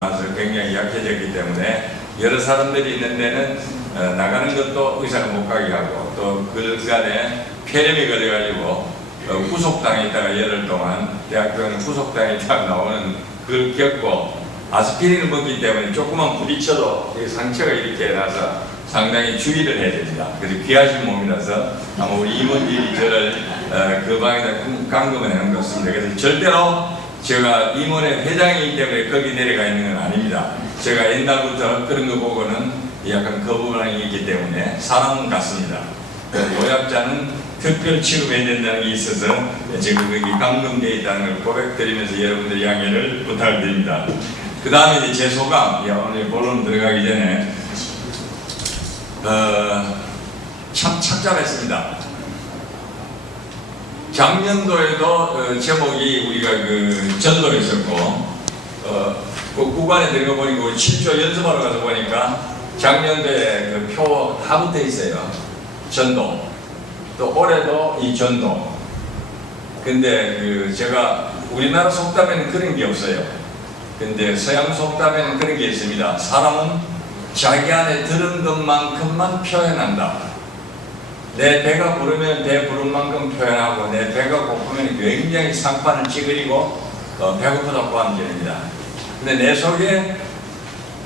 굉장히 약해졌기 때문에 여러 사람들이 있는 데는 나가는 것도 의사가 못 가게 하고 또 그간에 폐렴이 걸려가지고 구속당에 있다가 열흘 동안 대학교는 구속당에 있다가 나오는 그걸 겪고 아스피린을 먹기 때문에 조금만 부딪혀도 상처가 이렇게 나서 상당히 주의를 해야 됩니다. 그래서 귀하신 몸이라서 아마 우리 임원들이 저를 그 방에다 감금을 해놓은 것 같습니다. 그래서 절대로 제가 임원회 회장이기 때문에 거기 내려가 있는 건 아닙니다. 제가 옛날부터 그런 거 보고는 약간 거부감이 있기 때문에 사람은 같습니다. 노약자는 특별 취급해야 된다는 게 있어서 지금 거기 감금되어 있다는 걸 고백드리면서 여러분들 양해를 부탁드립니다. 그 다음에 이제 제 소감, 오늘 본론 들어가기 전에 참 착잡했습니다. 작년도에도 제목이 우리가 그 전도를 했었고 그 구간에 들어가 보니까 우리 7조 연습하러 가서 보니까 작년도에 그 표 다 붙어 있어요. 전도. 또 올해도 이 전도. 근데 그 제가 우리나라 속담에는 그런 게 없어요. 근데 서양 속담에는 그런 게 있습니다. 사람은 자기 안에 들은 것만큼만 표현한다. 내 배가 부르면 배 부른 만큼 표현하고 내 배가 고프면 굉장히 상판을 찌그리고 배고프다고 하는 길입니다. 근데 내 속에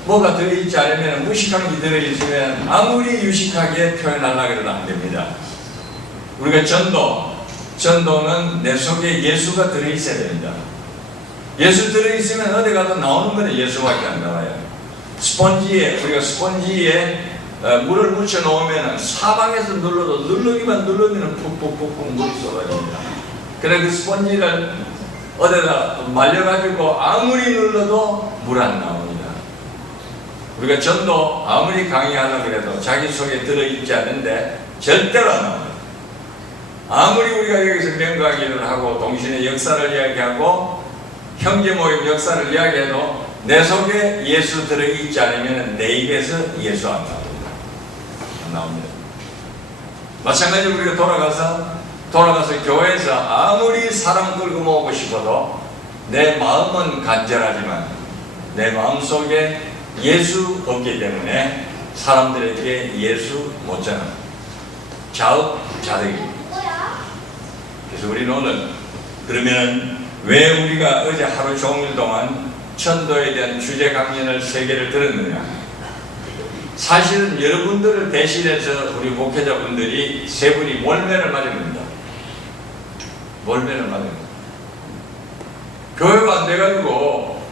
뭐가 들어있지 않으면 무식한 게 들어있으면 아무리 유식하게 표현하려고 해도 안 됩니다. 우리가 전도는 내 속에 예수가 들어있어야 됩니다. 예수 들어있으면 어디 가도 나오는 건 예수밖에 안 나와요. 우리가 스펀지에 물을 묻혀 놓으면 사방에서 눌러도 누르기만 누르면 푹푹푹푹 물이 쏟아집니다. 그래 그 스펀지를 어디다 말려가지고 아무리 눌러도 물 안 나옵니다. 우리가 전도 아무리 강의하려고 해도 자기 속에 들어있지 않은데 절대로 안 나옵니다. 아무리 우리가 여기서 명강의를 하고 동신의 역사를 이야기하고 형제 모임 역사를 이야기해도 내 속에 예수 들어있지 않으면 내 입에서 예수 안 나옵니다. 마찬가지로 우리가 돌아가서 교회에서 아무리 사람 끌고 모으고 싶어도 내 마음은 간절하지만 내 마음속에 예수 없기 때문에 사람들에게 예수 못 전합니다. 자득입니다. 그래서 우리는 오늘 그러면 왜 우리가 어제 하루 종일 동안 천도에 대한 주제 강연을 3개를 들었느냐? 사실은 여러분들을 대신해서 우리 목회자분들이 3분이 몰매를 맞은 겁니다. 몰매를 맞은 겁니다. 교회가 안 돼가지고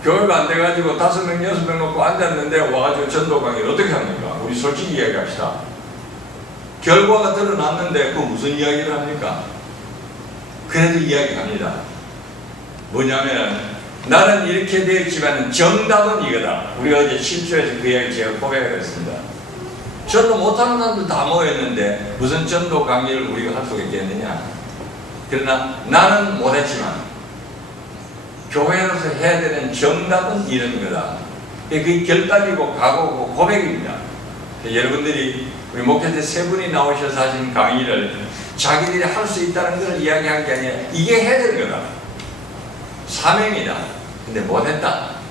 5명, 6명 놓고 앉았는데 와가지고 전도 강의를 어떻게 합니까? 우리 솔직히 이야기합시다. 결과가 드러났는데 그 무슨 이야기를 합니까? 그래도 이야기합니다. 뭐냐면 나는 이렇게 되었지만 정답은 이거다. 우리가 어제 7조에서 그 이야기 제가 고백을 했습니다. 전도 못하는 사람들 다 모였는데 무슨 전도 강의를 우리가 할 수가 있겠느냐. 그러나 나는 못했지만 교회로서 해야 되는 정답은 이런 거다. 그게 결단이고 각오고 고백입니다. 여러분들이 우리 목회자 3분이 나오셔서 하신 강의를 자기들이 할 수 있다는 걸 이야기한 게 아니라 이게 해야 되는 거다. 사명이다. 근데 못했다.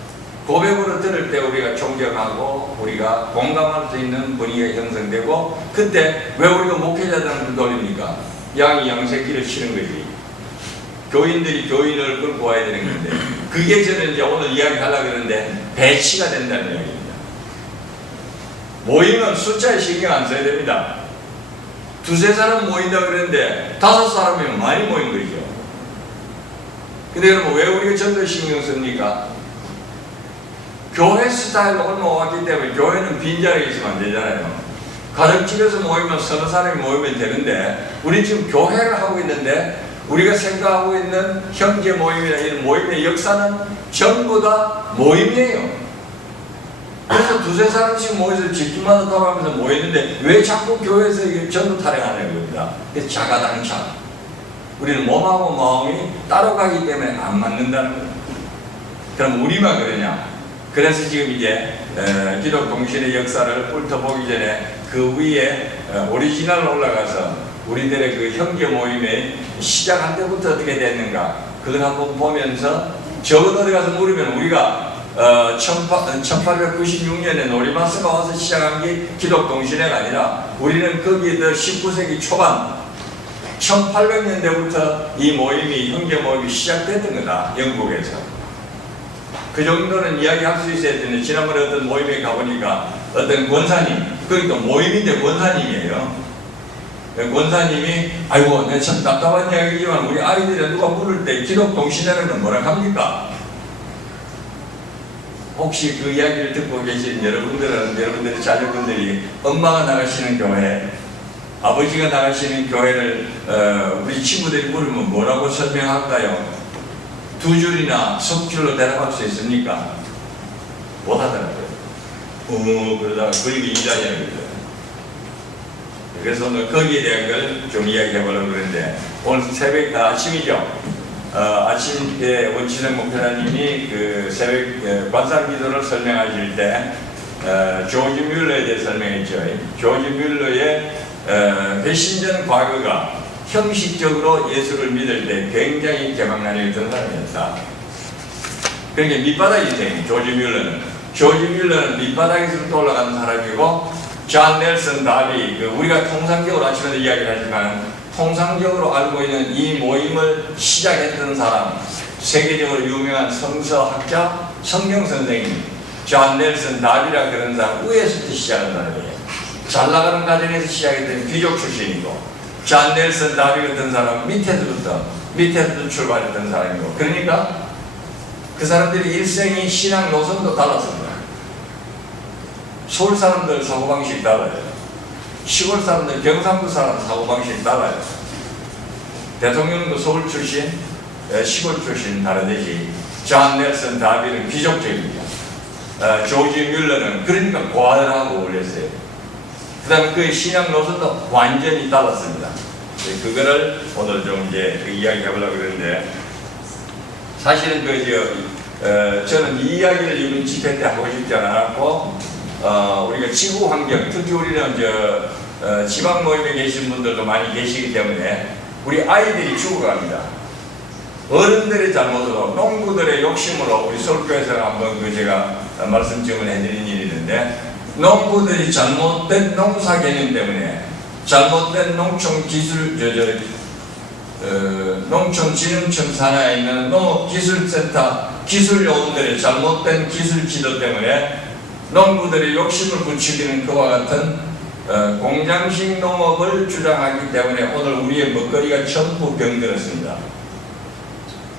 고백으로 들을 때 우리가 존경하고 우리가 공감할 수 있는 분위기가 형성되고 그때 왜 우리가 목회자들한테 돌립니까? 양이 양새끼를 치는 거지. 교인들이 교인을 끌고 와야 되는 건데 그게 저는 이제 오늘 이야기하려고 그러는데 배치가 된다는 이야기입니다. 모임은 숫자에 신경 안 써야 됩니다. 2-3사람 모인다 그랬는데 5사람이면 많이 모인 거죠. 근데 여러분 왜 우리가 전도에 신경 씁니까? 교회 스타일로 올라왔기 때문에 교회는 빈자리가 있으면 안 되잖아요. 가정집에서 모이면 30사람이 모이면 되는데 우리 지금 교회를 하고 있는데 우리가 생각하고 있는 형제 모임이나 이런 모임의 역사는 전부 다 모임이에요. 그래서 2-3사람씩 모여서 집집마다 돌아가면서 모였는데 왜 자꾸 교회에서 전도 타령하는 겁니다. 그래서 자가당착. 우리는 몸하고 마음이 따로 가기 때문에 안 맞는다는 거예요. 그럼 우리만 그러냐? 그래서 지금 이제 기독 동신의 역사를 훑어보기 전에 그 위에 오리지널 올라가서 우리들의 그 형제 모임의 시작할 때부터 어떻게 됐는가 그걸 한번 보면서 적어도 어디 가서 물으면 우리가 1896년에 노리마스가 와서 시작한 게 기독동신회가 아니라 우리는 거기에 19세기 초반 1800년대부터 이 모임이, 형제 모임이 시작됐던 거다, 영국에서. 그 정도는 이야기할 수 있어야 되는데, 지난번에 어떤 모임에 가보니까 어떤 권사님, 거기도 모임인데 권사님이에요. 권사님이 아이고 내 참 답답한 이야기지만 우리 아이들이 누가 물을 때 기독동신회는 뭐라 합니까? 혹시 그 이야기를 듣고 계신 여러분들의 자녀분들이 엄마가 나가시는 교회, 아버지가 나가시는 교회를 우리 친구들이 물으면 뭐라고 설명할까요? 두 줄이나 석 줄로 대답할 수 있습니까? 못하더라고요. 그러다가 그리고 이자이야기죠. 그래서 오늘 거기에 대한 걸 좀 이야기해 보려고 그러는데, 오늘 새벽 아침이죠. 아침에 원치는 목회자님이 그 새벽 관상 기도를 설명하실 때 조지 뮬러에 대해 설명했죠. 조지 뮬러의 회신전 과거가 형식적으로 예수를 믿을 때 굉장히 개방난이었던 사람이었다. 그러니까 밑바닥이 된 조지 뮬러는. 조지 뮬러는 밑바닥에서부터 올라가는 사람이고, 존 넬슨 다비, 우리가 통상적으로 아침에도 이야기를 하지만 통상적으로 알고 있는 이 모임을 시작했던 사람, 세계적으로 유명한 성서학자, 성경 선생님 존 넬슨 다비라 그런 사람, 위에서부터 시작한 사람이에요. 잘 나가는 가정에서 시작했던 귀족 출신이고, 존 넬슨 다비 같은 사람은 밑에서부터 출발했던 사람이고, 그러니까 그 사람들이 일생이 신앙 노선도 달랐습니다. 서울 사람들 사고방식이 달라요. 시골 사람들, 경상도 사람 사고방식이 달라요. 대통령도 서울 출신, 시골 출신 다르듯이 존 넬슨 다비는 귀족적입니다. 조지 뮬러는 그러니까 고아들하고 어울렸어요. 그 다음에 그의 신앙 노선도 완전히 달랐습니다. 그거를 오늘 좀 이제 이야기 해보려고 그러는데, 사실은 저는 이 이야기를 이번 집회 때 하고 싶지 않았고, 우리가 지구 환경, 특히 우리는 지방 모임에 계신 분들도 많이 계시기 때문에 우리 아이들이 죽어갑니다. 어른들의 잘못으로, 농부들의 욕심으로, 우리 서울교회에서 한번 제가 말씀 증언해드린 일이 있는데, 농부들이 잘못된 농사 개념 때문에, 잘못된 농촌진흥청 산하에 있는 농업기술센터 기술요원들의 잘못된 기술 지도 때문에 농부들의 욕심을 부추기는 그와 같은 공장식 농업을 주장하기 때문에 오늘 우리의 먹거리가 전부 병들었습니다.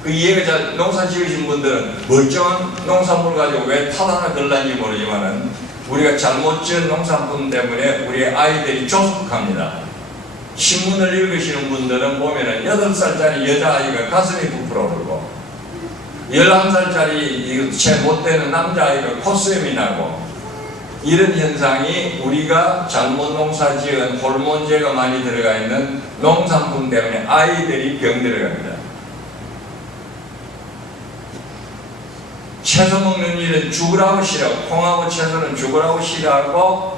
그 이해가 잘, 농사 지으신 분들은 멀쩡한 농산물 가지고 왜 탈 하나 걸란지 모르지만은 우리가 잘못 지은 농산품 때문에 우리의 아이들이 조숙합니다. 신문을 읽으시는 분들은 보면은 8살짜리 여자아이가 가슴이 부풀어 오르고 11살짜리 채 못되는 남자아이가 콧수염이 나고, 이런 현상이 우리가 잘못 농사 지은 호르몬제가 많이 들어가 있는 농산품 때문에 아이들이 병들어갑니다. 채소 먹는 일은 죽으라고 싫어하고, 콩하고 채소는 죽으라고 싫어하고,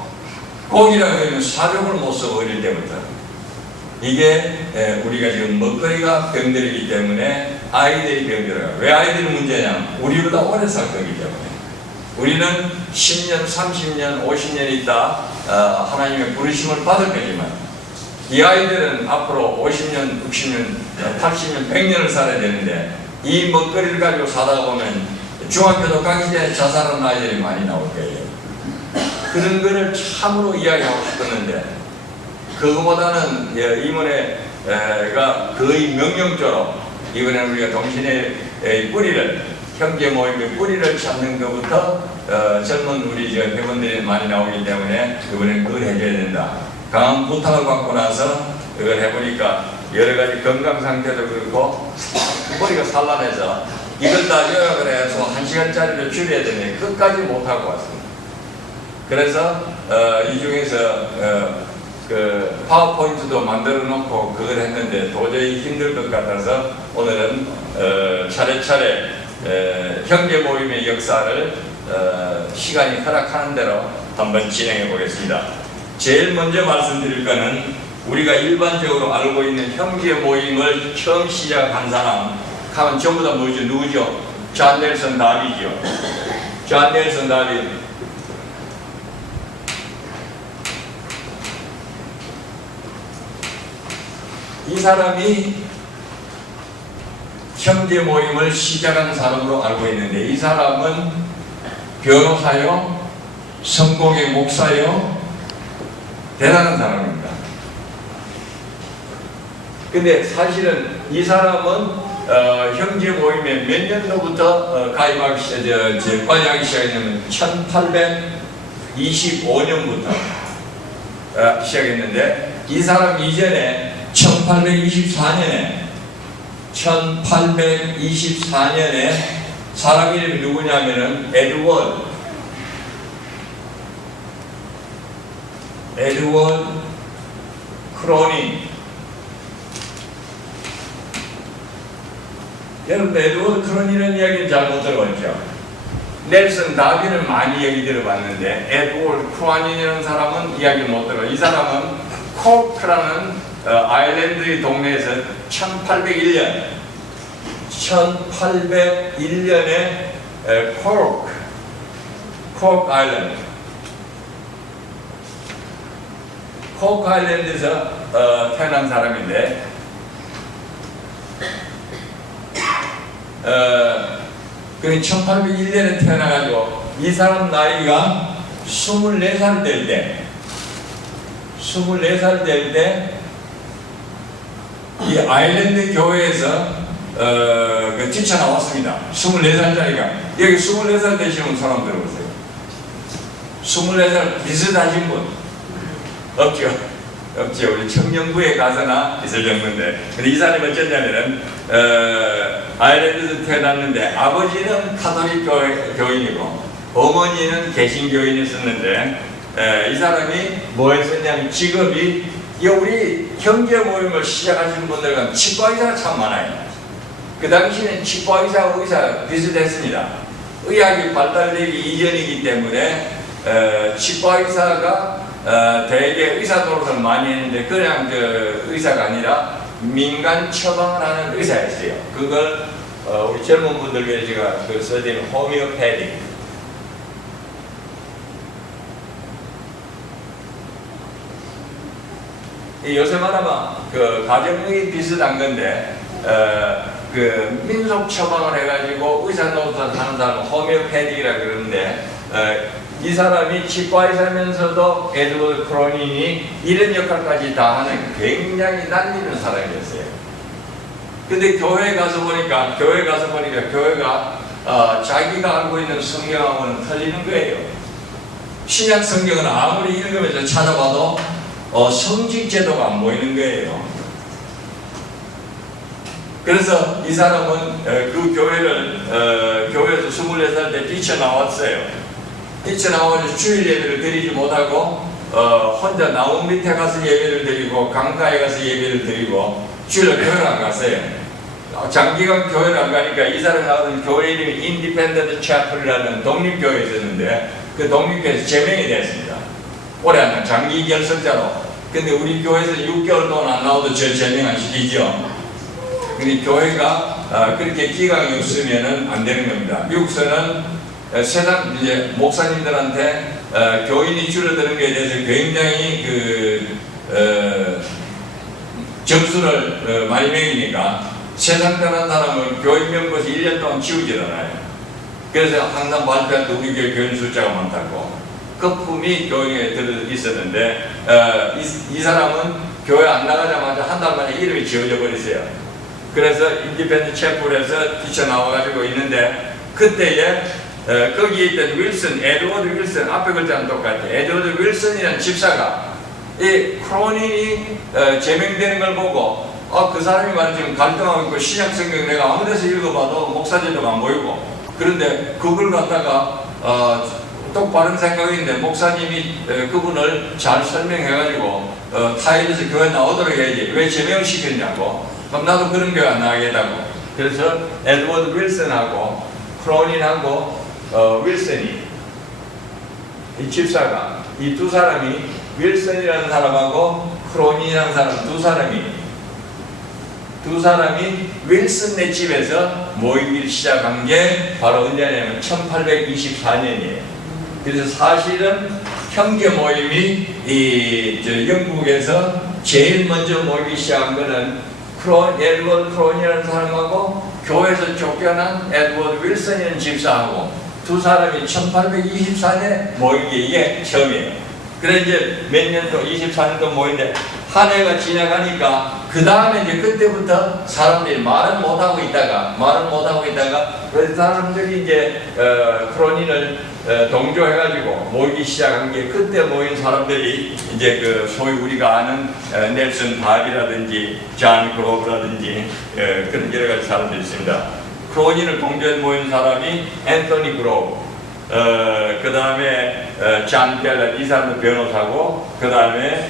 고기라고 하면 사족을 못 써, 어릴 때부터. 이게 우리가 지금 먹거리가 병들기 때문에 아이들이 병들어요. 왜 아이들이 문제냐? 우리보다 오래 살 거기 때문에. 우리는 10년, 30년, 50년 있다 하나님의 부르심을 받을 거지만, 이 아이들은 앞으로 50년, 60년, 80년, 100년을 살아야 되는데, 이 먹거리를 가지고 살다가 보면 중학교도 가기 전에 자살하는 아이들이 많이 나올 거예요. 그런 거를 참으로 이야기하고 싶었는데, 그거보다는 이번에가 거의 명령조로 이번에 우리가 동신의 뿌리를, 형제 모임의 뿌리를 찾는 것부터 젊은 우리 회원들이 많이 나오기 때문에 이번엔 그걸 해줘야 된다. 강한 부탁을 받고 나서 그걸 해보니까 여러 가지 건강 상태도 그렇고 뿌리가 산란해서 이걸 다 요약을 해서 1시간짜리를 줄여야 되는데 끝까지 못하고 왔습니다. 그래서 이 중에서 그 파워포인트도 만들어 놓고 그걸 했는데 도저히 힘들 것 같아서 오늘은 차례차례 형제 모임의 역사를 시간이 허락하는 대로 한번 진행해 보겠습니다. 제일 먼저 말씀드릴 거는 우리가 일반적으로 알고 있는 형제 모임을 처음 시작한 사람 하면 전부 다 뭐죠? 누구죠? 존 넬슨 다비죠. 존 넬슨 다빈. 이 사람이 형제 모임을 시작한 사람으로 알고 있는데, 이 사람은 변호사요, 성공의 목사요, 대단한 사람입니다. 근데 사실은 이 사람은 형제 모임에 몇 년도부터 관여하기 시작했냐면 1825년부터 시작했는데, 이 사람 이전에 1824년에 사람 이름이 누구냐면은 에드워드 크로닌. 여러분, 에드워드 크로닌이라는 이야기는 잘 못 들어봤죠? 넬슨 다빈을 많이 얘기 들어봤는데, 에드워드 크로닌이라는 사람은 이야기를 못 들어요. 이 사람은 코크라는 아일랜드의 동네에서 1801년에 코크 아일랜드에서 태어난 사람인데, 그 1801년에 태어나가지고 이 사람 나이가 24살 될 때 이 아일랜드 교회에서 뛰쳐나왔습니다. 24살짜리가. 여기 24살 되시는 사람 들어보세요. 24살 비슷하신 분 없죠? 우리 청년부에 가서나 있을 정도인데. 근데 이 사람이 어쩌냐면은 아일랜드에서 태어났는데, 아버지는 카톨릭 교인이고 어머니는 개신교인이었는데, 이 사람이 뭐 했었냐면, 직업이 우리 형제 모임을 시작하신 분들은 치과 의사가 참 많아요. 그 당시에는 치과 의사와 의사 비슷했습니다. 의학이 발달되기 이전이기 때문에 치과 의사가 대개 의사 노릇을 많이 했는데, 그냥 그 의사가 아니라 민간 처방을 하는 의사였어요. 그걸 우리 젊은 분들 위해 제가 써드린 호미오패디. 요새 말하면 그 가정력이 비슷한 건데, 그 민속 처방을 해가지고 의사 노릇을 하는 사람은 호미오패디라 그러는데, 이 사람이 치과 의사면서도 에드워드 크로닌이 이런 역할까지 다 하는 굉장히 낯익는 사람이었어요. 근데 교회에 가서 보니까 교회가 자기가 알고 있는 성경하고는 틀리는 거예요. 신약 성경은 아무리 읽으면서 찾아봐도 성직 제도가 안 보이는 거예요. 그래서 이 사람은 그 교회에서 24살 때 뛰쳐나왔어요. 뛰쳐나와서 주일 예배를 드리지 못하고 혼자 나무 밑에 가서 예배를 드리고 강가에 가서 예배를 드리고 주일날 교회를 안 갔어요. 장기간 교회를 안 가니까 이 사람이 나오던 교회 이름이 인디펜던트 채플이라는 독립교회에 있었는데, 그 독립교회에서 제명이 됐습니다. 오래 안 나, 장기 결석자로. 근데 우리 교회에서 6개월 동안 안 나와도 저 제명 안 시키죠. 근데 교회가 그렇게 기강이 없으면은 안 되는 겁니다. 미국에서는 세상 이제 목사님들한테 교인이 줄어드는 것에 대해서 굉장히 점수를 많이 매기니까 세상 떠난 사람은 교인 명부에서 1년 동안 치우질 않아요. 그래서 항상 발표할 때 우리 교회 교인 숫자가 많다고. 거품이 교회에 들어 있었는데, 이 사람은 교회 안 나가자마자 한 달 만에 이름이 지워져 버렸어요. 그래서 인디펜던트 채플에서 뛰쳐나와가지고 있는데, 그때에 거기에 있던 에드워드 윌슨, 앞에 글자는 똑같아요. 에드워드 윌슨이라는 집사가 이 크로닌이 제명되는 걸 보고, 그 사람이 말이 지금 갈등하고 있고, 신약 성경 내가 아무 데서 읽어봐도 목사제도가 안 보이고, 그런데 그걸 갖다가 똑바른 생각인데 목사님이 그분을 잘 설명해가지고 타일에서 교회 나오도록 해야지 왜 제명을 시켰냐고. 그럼 나도 그런 교회 안 나가겠다고. 그래서 에드워드 윌슨하고 크로닌하고 윌슨이, 이 집사가, 이 두 사람이, 윌슨이라는 사람하고 크로닌이라는 사람 두 사람이 두 사람이 윌슨네 집에서 모이기를 시작한 게 바로 언제냐면 1824년이에요. 그래서 사실은 형제 모임이 영국에서 제일 먼저 모이기 시작한 거는 에드워드 크론이라는 사람하고 교회에서 쫓겨난 에드워드 윌슨이라는 집사하고 두 사람이 1824년에 모이기 이게 처음이에요. 그래 이제 몇 년도 24년도 모인데 한 해가 지나가니까 그 다음에 이제 그때부터 사람들이 말은 못하고 있다가 그 사람들이 이제 크로닌을 동조해가지고 모이기 시작한 게 그때 모인 사람들이 이제 그 소위 우리가 아는 넬슨 바비라든지 존 그로브라든지 그런 여러 가지 사람들이 있습니다. 크로닌을 동조해 모인 사람이 앤토니 그로브, 그 다음에 존 벨렛, 이 사람도 변호사고, 그 다음에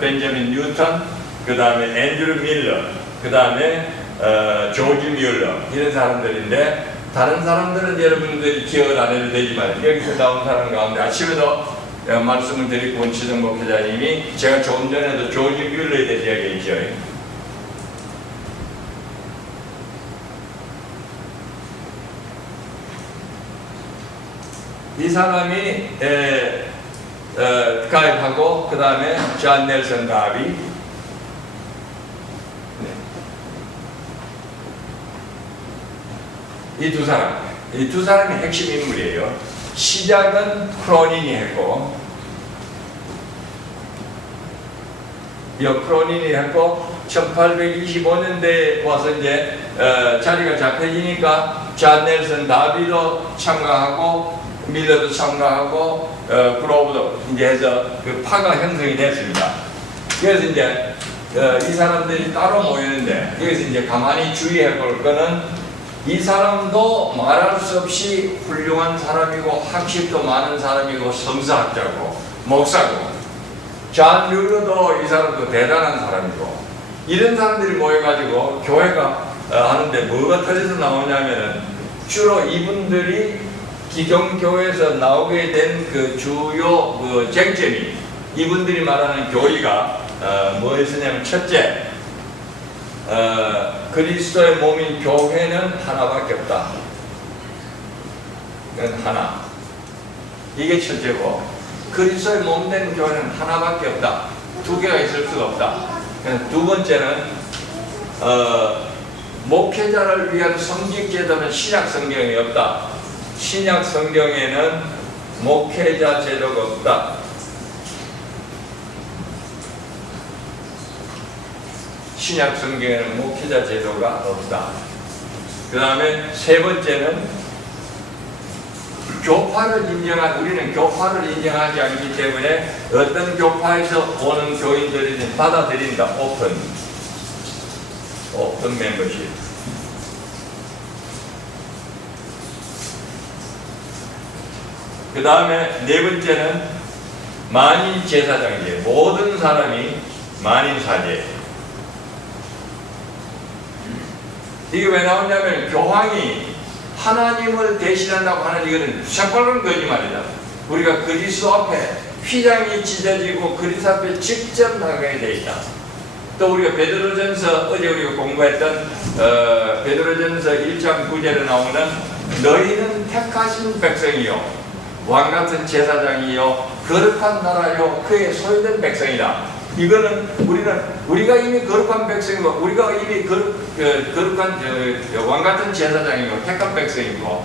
벤저민 뉴턴, 그 다음에 앤드루 밀러, 그 다음에 조지 뮬러, 이런 사람들인데 다른 사람들은 여러분들이 기억을 안 해도 되지만 여기서 나온 사람 가운데 아침에도 말씀을 드리고 온 지정복 회장님이 제가 조금 전에도 조지 뮬러에 대해서 이야기했죠. 이 사람이 가입하고 그 다음에 존 넬슨 다비, 이 두 사람이 핵심 인물이에요. 시작은 크로닌이 했고, 크로닌이 했고 1825년대에 와서 이제 자리가 잡혀지니까 존 넬슨 다비도 참가하고 밀러도 참가하고 그로브도 이제 해서 그 파가 형성이 됐습니다. 그래서 이제 이 사람들이 따로 모이는데 여기서 이제 가만히 주의해 볼 거는 이 사람도 말할 수 없이 훌륭한 사람이고 학식도 많은 사람이고 성사학자고 목사고, 존 뮬러도 이 사람도 대단한 사람이고, 이런 사람들이 모여가지고 교회가 하는데 뭐가 터져서 나오냐면은 주로 이분들이 기존 교회에서 나오게 된 그 주요 그 쟁점이 이분들이 말하는 교리가 뭐였냐면 첫째, 그리스도의 몸인 교회는 하나밖에 없다. 그건 하나. 이게 첫째고, 그리스도의 몸된 교회는 하나밖에 없다. 두 개가 있을 수가 없다. 두 번째는 목회자를 위한 성직제도는 신약 성경에 없다. 신약 성경에는 목회자 제도가 없다. 신약 성경에는 목회자 제도가 없다. 그 다음에 세 번째는 우리는 교파를 인정하지 않기 때문에 어떤 교파에서 오는 교인들이 받아들인다. 오픈 멤버십. 그 다음에 네 번째는 만인 제사장이에요. 모든 사람이 만인 사제예요. 이게 왜 나오냐면 교황이 하나님을 대신한다고 하는 이거는 새빨간 거짓말이다. 우리가 그리스도 앞에 휘장이 찢어지고 그리스도 앞에 직접 나가게 돼 있다. 또 우리가 베드로전서 어제 우리가 공부했던 베드로전서 1장 9절에 나오는 너희는 택하신 백성이요 왕같은 제사장이요 거룩한 나라요 그의 소유된 백성이다. 이거는 우리가 이미 거룩한 백성이고 우리가 이미 거룩한 왕같은 제사장이고 택한 백성이고,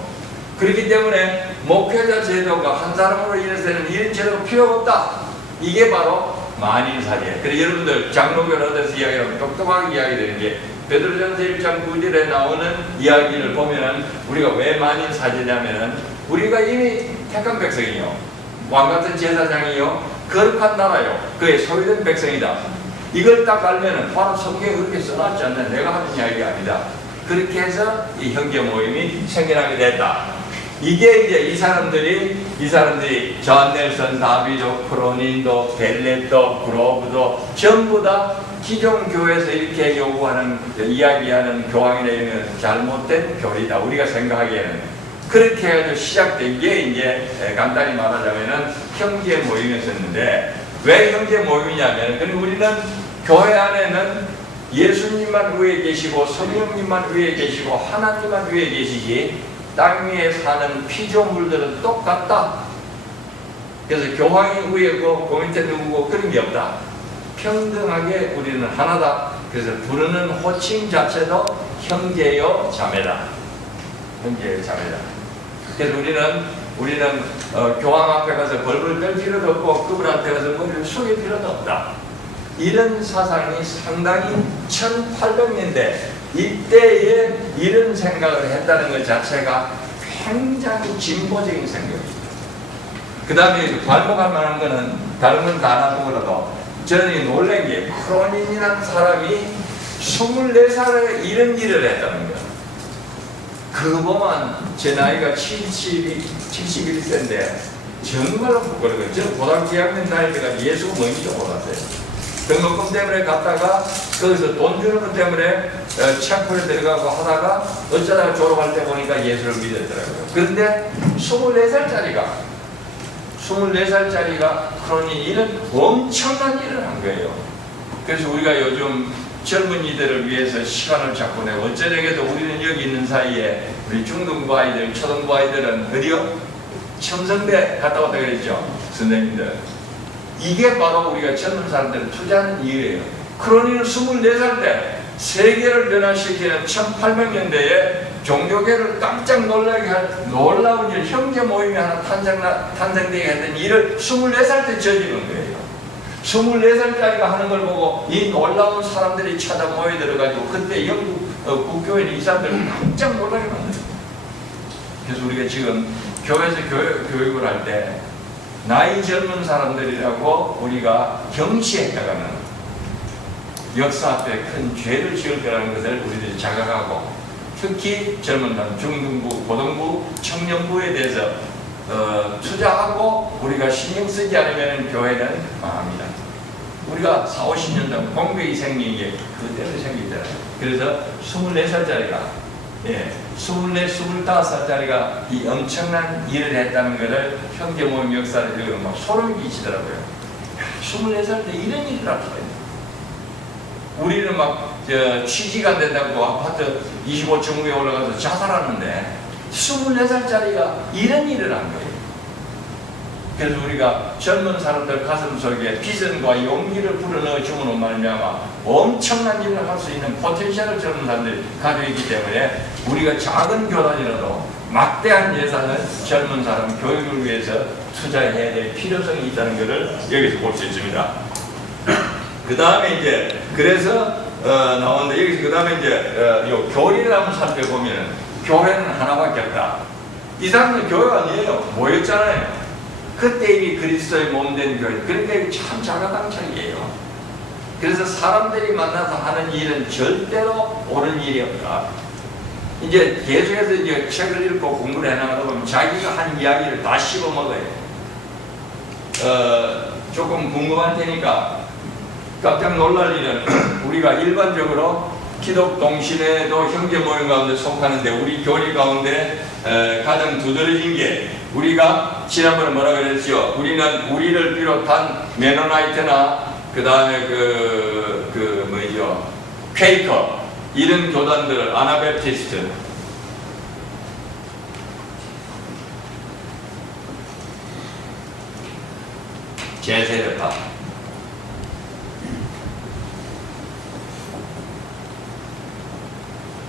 그렇기 때문에 목회자 제도가 한 사람으로 인해서는 이런 제도가 필요가 없다. 이게 바로 만인사제예요. 그래서 여러분들 장로교를 얻어서 이야기하면 똑똑하게 이야기되는 게 베드로전서 1장 9절에 나오는 이야기를 보면은 우리가 왜 만인사제냐면은 우리가 이미 택한 백성이요 왕같은 제사장이요 거룩한 나라요 그의 소유된 백성이다. 이걸 딱 알면은 바로 성경에 그렇게 써놨지 않나, 내가 하는 이야기가 아니다. 그렇게 해서 이 형제 모임이 생겨나게 됐다. 이게 이제 이 사람들이 존 넬슨 다비도 크로닌도 벨렛도 그로브도 전부 다 기존 교회에서 이렇게 요구하는 이야기하는 교황이나 이런 잘못된 교리다. 우리가 생각하기에는 그렇게 해서 시작된 게 이제 간단히 말하자면은 형제 모임이었었는데, 왜 형제 모임이냐면 우리는 교회 안에는 예수님만 위에 계시고 성령님만 위에 계시고 하나님만 위에 계시지 땅 위에 사는 피조물들은 똑같다. 그래서 교황이 위에고 그 밑에 누구고 그런 게 없다. 평등하게 우리는 하나다. 그래서 부르는 호칭 자체도 형제요 자매다. 형제요 자매다. 그래서 우리는 교황 앞에 가서 벌벌 떨 필요도 없고 그분한테 가서 머리를 숙일 필요도 없다. 이런 사상이 상당히 1800년대 이때에 이런 생각을 했다는 것 자체가 굉장히 진보적인 생각입니다. 그 다음에 발목할 만한 거는 다른 건 다 놔두고라도 저는 놀란 게 크로닌이라는 사람이 24살에 이런 일을 했다는 거예요. 그거 보면 제 나이가 71세인데 정말로 부끄러워요. 저는 고등학교 2학년 다닐 때가 예수가 뭔지도 몰랐어요. 등록금 때문에 갔다가 거기서 돈 주는 것 때문에 체포에 들어가고 하다가 어쩌다가 졸업할 때 보니까 예수를 믿었더라고요. 그런데 24살짜리가 그러니 이런 엄청난 일을 한 거예요. 그래서 우리가 요즘 젊은이들을 위해서 시간을 잡고 내고 어쩌려고도 우리는 여기 있는 사이에 우리 중등부 아이들, 초등부 아이들은 어디요? 첨성대 갔다 왔다 그랬죠? 선생님들. 이게 바로 우리가 젊은 사람들을 투자하는 이유예요. 크로니는 24살 때 세계를 변화시키는 1800년대에 종교계를 깜짝 놀라게 할 놀라운 일, 형제 모임이 하나 탄생되게 했던 일을 24살 때 저지른 거예요. 24살짜리가 하는 걸 보고 이 놀라운 사람들이 찾아 모여들어가지고 그때 영국 국교회는 이 사람들을 깜짝 놀라게 만들어요. 그래서 우리가 지금 교회에서 교육을 할 때 나이 젊은 사람들이라고 우리가 경시했다가는 역사 앞에 큰 죄를 지을 거라는 것을 우리들이 자각하고 특히 젊은 사람, 중등부, 고등부, 청년부에 대해서 투자하고 우리가 신경 쓰지 않으면 교회는 망합니다. 우리가 40-50년 전 공백이 생긴 게 그때문에 생기잖아요. 그래서 24살짜리가 24, 25살짜리가 이 엄청난 일을 했다는 것을 형제 모임 역사를 읽으면 막 소름이 끼치더라고요. 24살 때 이런 일을 할 수가 있네. 우리는 막 취직이 안 된다고 아파트 25층 위에 올라가서 자살하는데 24살짜리가 이런 일을 한 거예요. 그래서 우리가 젊은 사람들 가슴 속에 비전과 용기를 불어넣어 주므로 말미암아 엄청난 일을 할 수 있는 포텐셜을 젊은 사람들이 가지고 있기 때문에 우리가 작은 교단이라도 막대한 예산을 젊은 사람 교육을 위해서 투자해야 될 필요성이 있다는 것을 여기서 볼 수 있습니다. 그 다음에 이제 그래서 나오는데 여기서 그 다음에 이제 요 교리를 한번 살펴보면 교회는 하나밖에 없다. 이 사람은 교회가 아니에요. 모였잖아요. 그때 이미 그리스도의 몸된 교회. 그러니까 이게 참 자가당착이에요. 그래서 사람들이 만나서 하는 일은 절대로 옳은 일이 없다. 이제 계속해서 이제 책을 읽고 공부를 해나가다 보면 자기가 한 이야기를 다 씹어 먹어요. 조금 궁금할 테니까 깜짝 놀랄 일은 우리가 일반적으로 기독동신회도 형제 모임 가운데 속하는데 우리 교리 가운데 가장 두드러진 게 우리가 지난번에 뭐라 그랬죠? 우리를 비롯한 메노나이트나 그 다음에 뭐죠? 퀘이커 이런 교단들 아나베프티스트 제세례파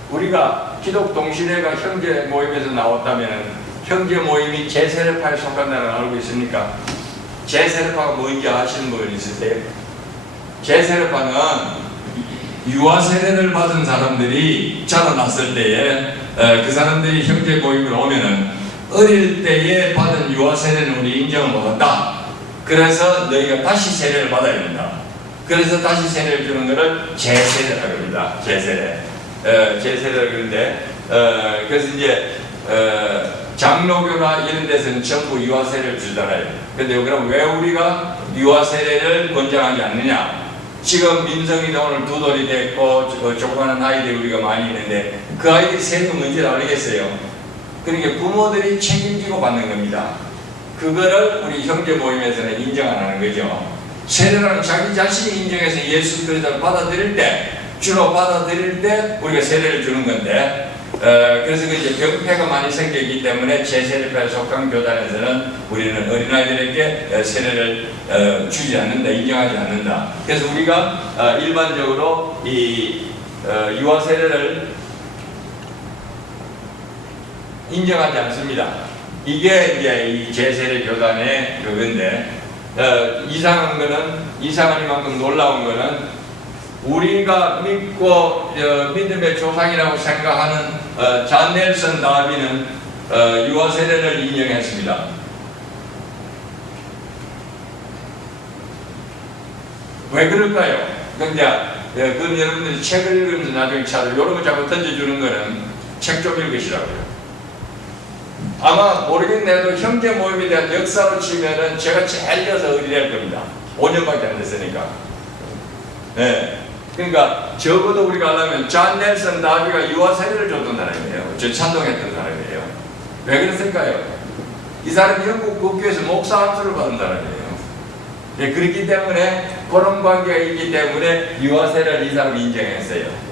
우리가 기독동신회가 형제 모임에서 나왔다면 형제 모임이 제세례파에 속한다는 걸 알고 있습니까? 제세례파가 뭔지 아시는 분 있으세요? 제세례파는 유아세례를 받은 사람들이 자라났을 때에 그 사람들이 형제 모임을 오면은 어릴 때에 받은 유아세례는 우리 인정을 못한다. 그래서 너희가 다시 세례를 받아야 된다. 그래서 다시 세례를 주는 것을 제세례라고 합니다. 제세례. 제세례를 그런데 그래서 이제 장로교나 이런 데서는 전부 유아세례를 주잖아요. 근데 그럼 왜 우리가 유아세례를 권장하지 않느냐? 지금 민성이도 오늘 2돌이 됐고 조그마한 아이들이 우리가 많이 있는데 그 아이들이 세금 문제를 알겠어요. 그러니까 부모들이 책임지고 받는 겁니다. 그거를 우리 형제 모임에서는 인정 안 하는 거죠. 세례라는 자기 자신이 인정해서 예수 그리스도를 받아들일 때 주로 받아들일 때 우리가 세례를 주는 건데, 그래서 그 이제 병폐가 많이 생기기 때문에 제세례파에 속한 교단에서는 우리는 어린아이들에게 세례를 주지 않는다, 인정하지 않는다. 그래서 우리가 일반적으로 이 유아 세례를 인정하지 않습니다. 이게 이제 이 제세례 교단의 그건데, 이상한 만큼 놀라운 거는 우리가 믿고 믿음의 조상이라고 생각하는 잔 넬슨 다비는 유아 세례를 인정했습니다. 왜 그럴까요? 그럼 여러분들이 책을 읽으면서 나중에 찾아 이런 거 자꾸 던져주는 거는 책 좀 읽으시라고요. 아마 모르겠네도 형제 모임에 대한 역사로 치면은 제가 제일 이어서 의리할 겁니다. 5년밖에 안 됐으니까. 네. 그러니까 적어도 우리가 하려면 잔 넬슨 다비가 유아 세례를 줬던 사람이에요. 저 찬동했던 사람이에요. 왜 그랬을까요? 이 사람이 영국 국교에서 목사 안수를 받은 사람이에요. 네, 그렇기 때문에 그런 관계가 있기 때문에 유아 세례를 이 사람이 인정했어요.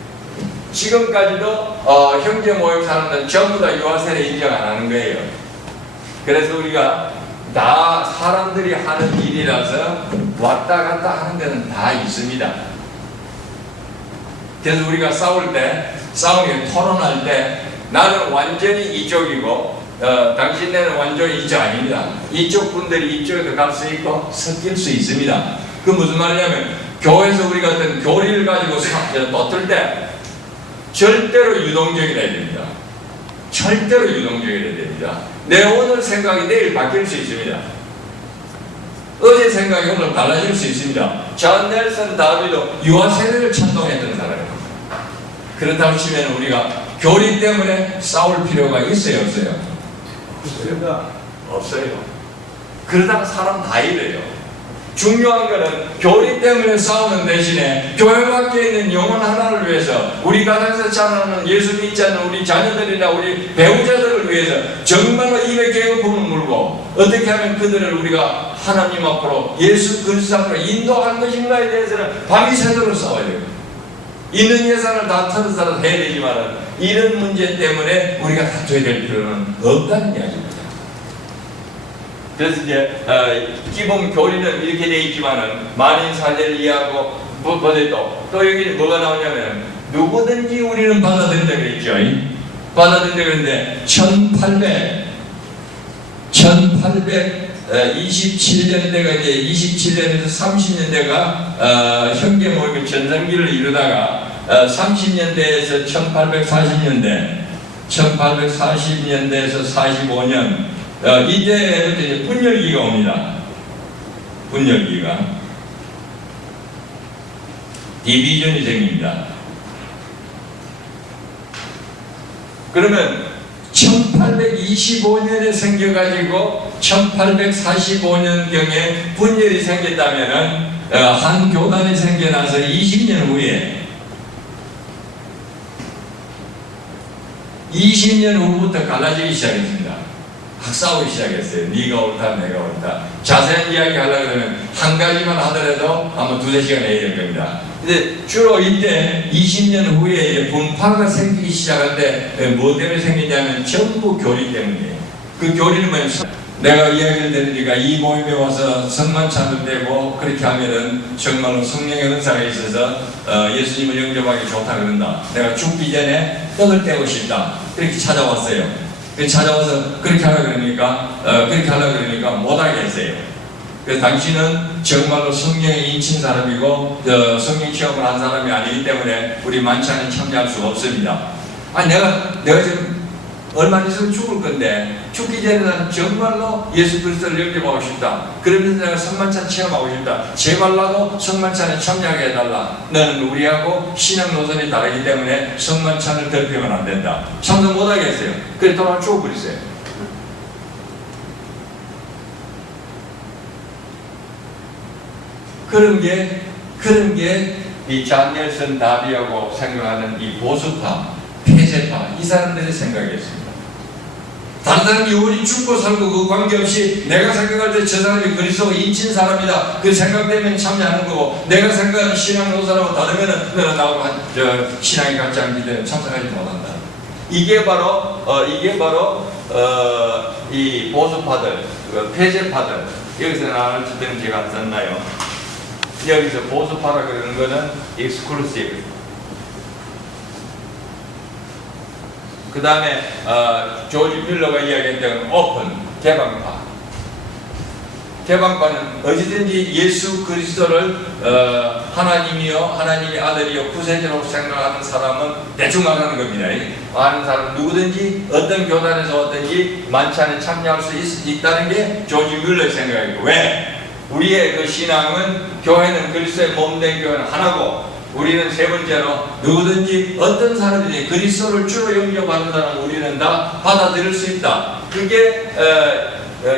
지금까지도 형제 모임 사람들은 전부 다 유아 세례 인정 안 하는 거예요. 그래서 우리가 다 사람들이 하는 일이라서 왔다 갔다 하는 데는 다 있습니다. 그래서 우리가 싸울 때, 토론할 때 나는 완전히 이쪽이고 당신네는 완전히 이쪽 아닙니다. 이쪽 분들이 이쪽에도 갈 수 있고 섞일 수 있습니다. 그 무슨 말이냐면 교회에서 우리가 어떤 교리를 가지고 떠들 때 절대로 유동적이라 해야 됩니다. 절대로 유동적이라 해야 됩니다. 내 오늘 생각이 내일 바뀔 수 있습니다. 어제 생각이 오늘 달라질 수 있습니다. 잔 넬슨 다비도 유아 세례를 찬동했던 사람입니다. 그렇다고 치면 우리가 교리 때문에 싸울 필요가 있어요, 없어요? 없어요. 그러다가 사람 다 이래요. 중요한 것은 교리 때문에 싸우는 대신에 교회 밖에 있는 영혼 하나를 위해서, 우리 가정에서 자라는 예수 믿지 않는 우리 자녀들이나 우리 배우자들을 위해서 정말로 입에 개거품을 물고 어떻게 하면 그들을 우리가 하나님 앞으로 예수 그리스도 앞으로 인도할 것인가에 대해서는 밤이 새도록 싸워야 돼요. 있는 예산을 다 털어서 해야 되지만 이런 문제 때문에 우리가 다투어야 될 필요는 없다는 이야기입니다. 그래서 이제 기본 교리는 이렇게 되어 있지만은 만인 사제를 이해하고 또 여기 뭐가 나오냐면 누구든지 우리는 받아들인다 그랬죠. 받아들인다 그랬는데 1827년대가 이제 27년에서 30년대가 형제 모임의 전성기를 이루다가 30년대에서 1840년대에서 45년 이때부터 이제 분열기가 옵니다. 분열기가 디비전이 생깁니다. 그러면 1825년에 생겨가지고 1845년경에 분열이 생겼다면은 한 교단이 생겨나서 20년 후부터 갈라지기 시작했습니다. 싸우기 시작했어요. 네가 옳다, 내가 옳다. 자세한 이야기 하려고 그러면 한 가지만 하더라도 아마 2-3시간 해야 될 겁니다. 근데 주로 이때 20년 후에 분파가 생기기 시작한데 뭐 때문에 생기냐면 전부 교리 때문이에요. 그 교리는 뭐냐면 내가 이야기를 들으니까 이 모임에 와서 성만찬을 떼고 그렇게 하면은 정말로 성령의 은사가 있어서 예수님을 영접하기 좋다 그런다. 내가 죽기 전에 떡을 떼고 싶다. 그렇게 찾아왔어요. 찾아와서 그렇게 하려고 그러니까 못하게 했어요. 그래서 당신은 정말로 성령에 인친 사람이고 성령 체험을 한 사람이 아니기 때문에 우리 만찬에 참여할 수가 없습니다. 아니 내가 지금 얼마 있으면 죽을 건데 죽기 전에 나는 정말로 예수 그리스도를 영접하고 싶다. 그러면서 내가 성만찬 체험하고 싶다. 제발 나도 성만찬에 참여하게 해달라. 너는 우리하고 신앙 노선이 다르기 때문에 성만찬을 더럽히면 안 된다. 참석 못하게 했어요. 그래 돌아가 죽어버렸어요. 그런 게 이 잔 넬슨 다비하고 생각하는 이 보수파, 폐쇄파 이 사람들의 생각이었습니다. 다른 사람이 우리 죽고 살고 그 관계없이 내가 생각할 때 저 사람이 그리스도 인친 사람이다 그 생각되면 참여하는 거고, 내가 생각하는 신앙 노사라고 다르면은 너는 나하고 신앙이 같지 않기 때문에 참석하지 못한다. 이게 바로 이 보수파들, 폐쇄파들, 여기서 나올 때는 제가 안 썼나요? 여기서 보수파라 그러는 거는 exclusive. 그 다음에 조지 밀러가 이야기했던 오픈, 개방파. 개방파는 어디든지 예수 그리스도를 하나님이요, 하나님의 아들이요, 구세주로 생각하는 사람은 대충 말하는 겁니다. 아는 사람 누구든지 어떤 교단에서 왔든지 만찬에 참여할 수 있다는 게 조지 밀러의 생각이고, 왜? 우리의 그 신앙은, 교회는 그리스도의 몸된 교회는 하나고, 우리는 세 번째로 누구든지 어떤 사람들이 그리스도를 주로 영접하는 사람은 우리는 다 받아들일 수 있다. 그게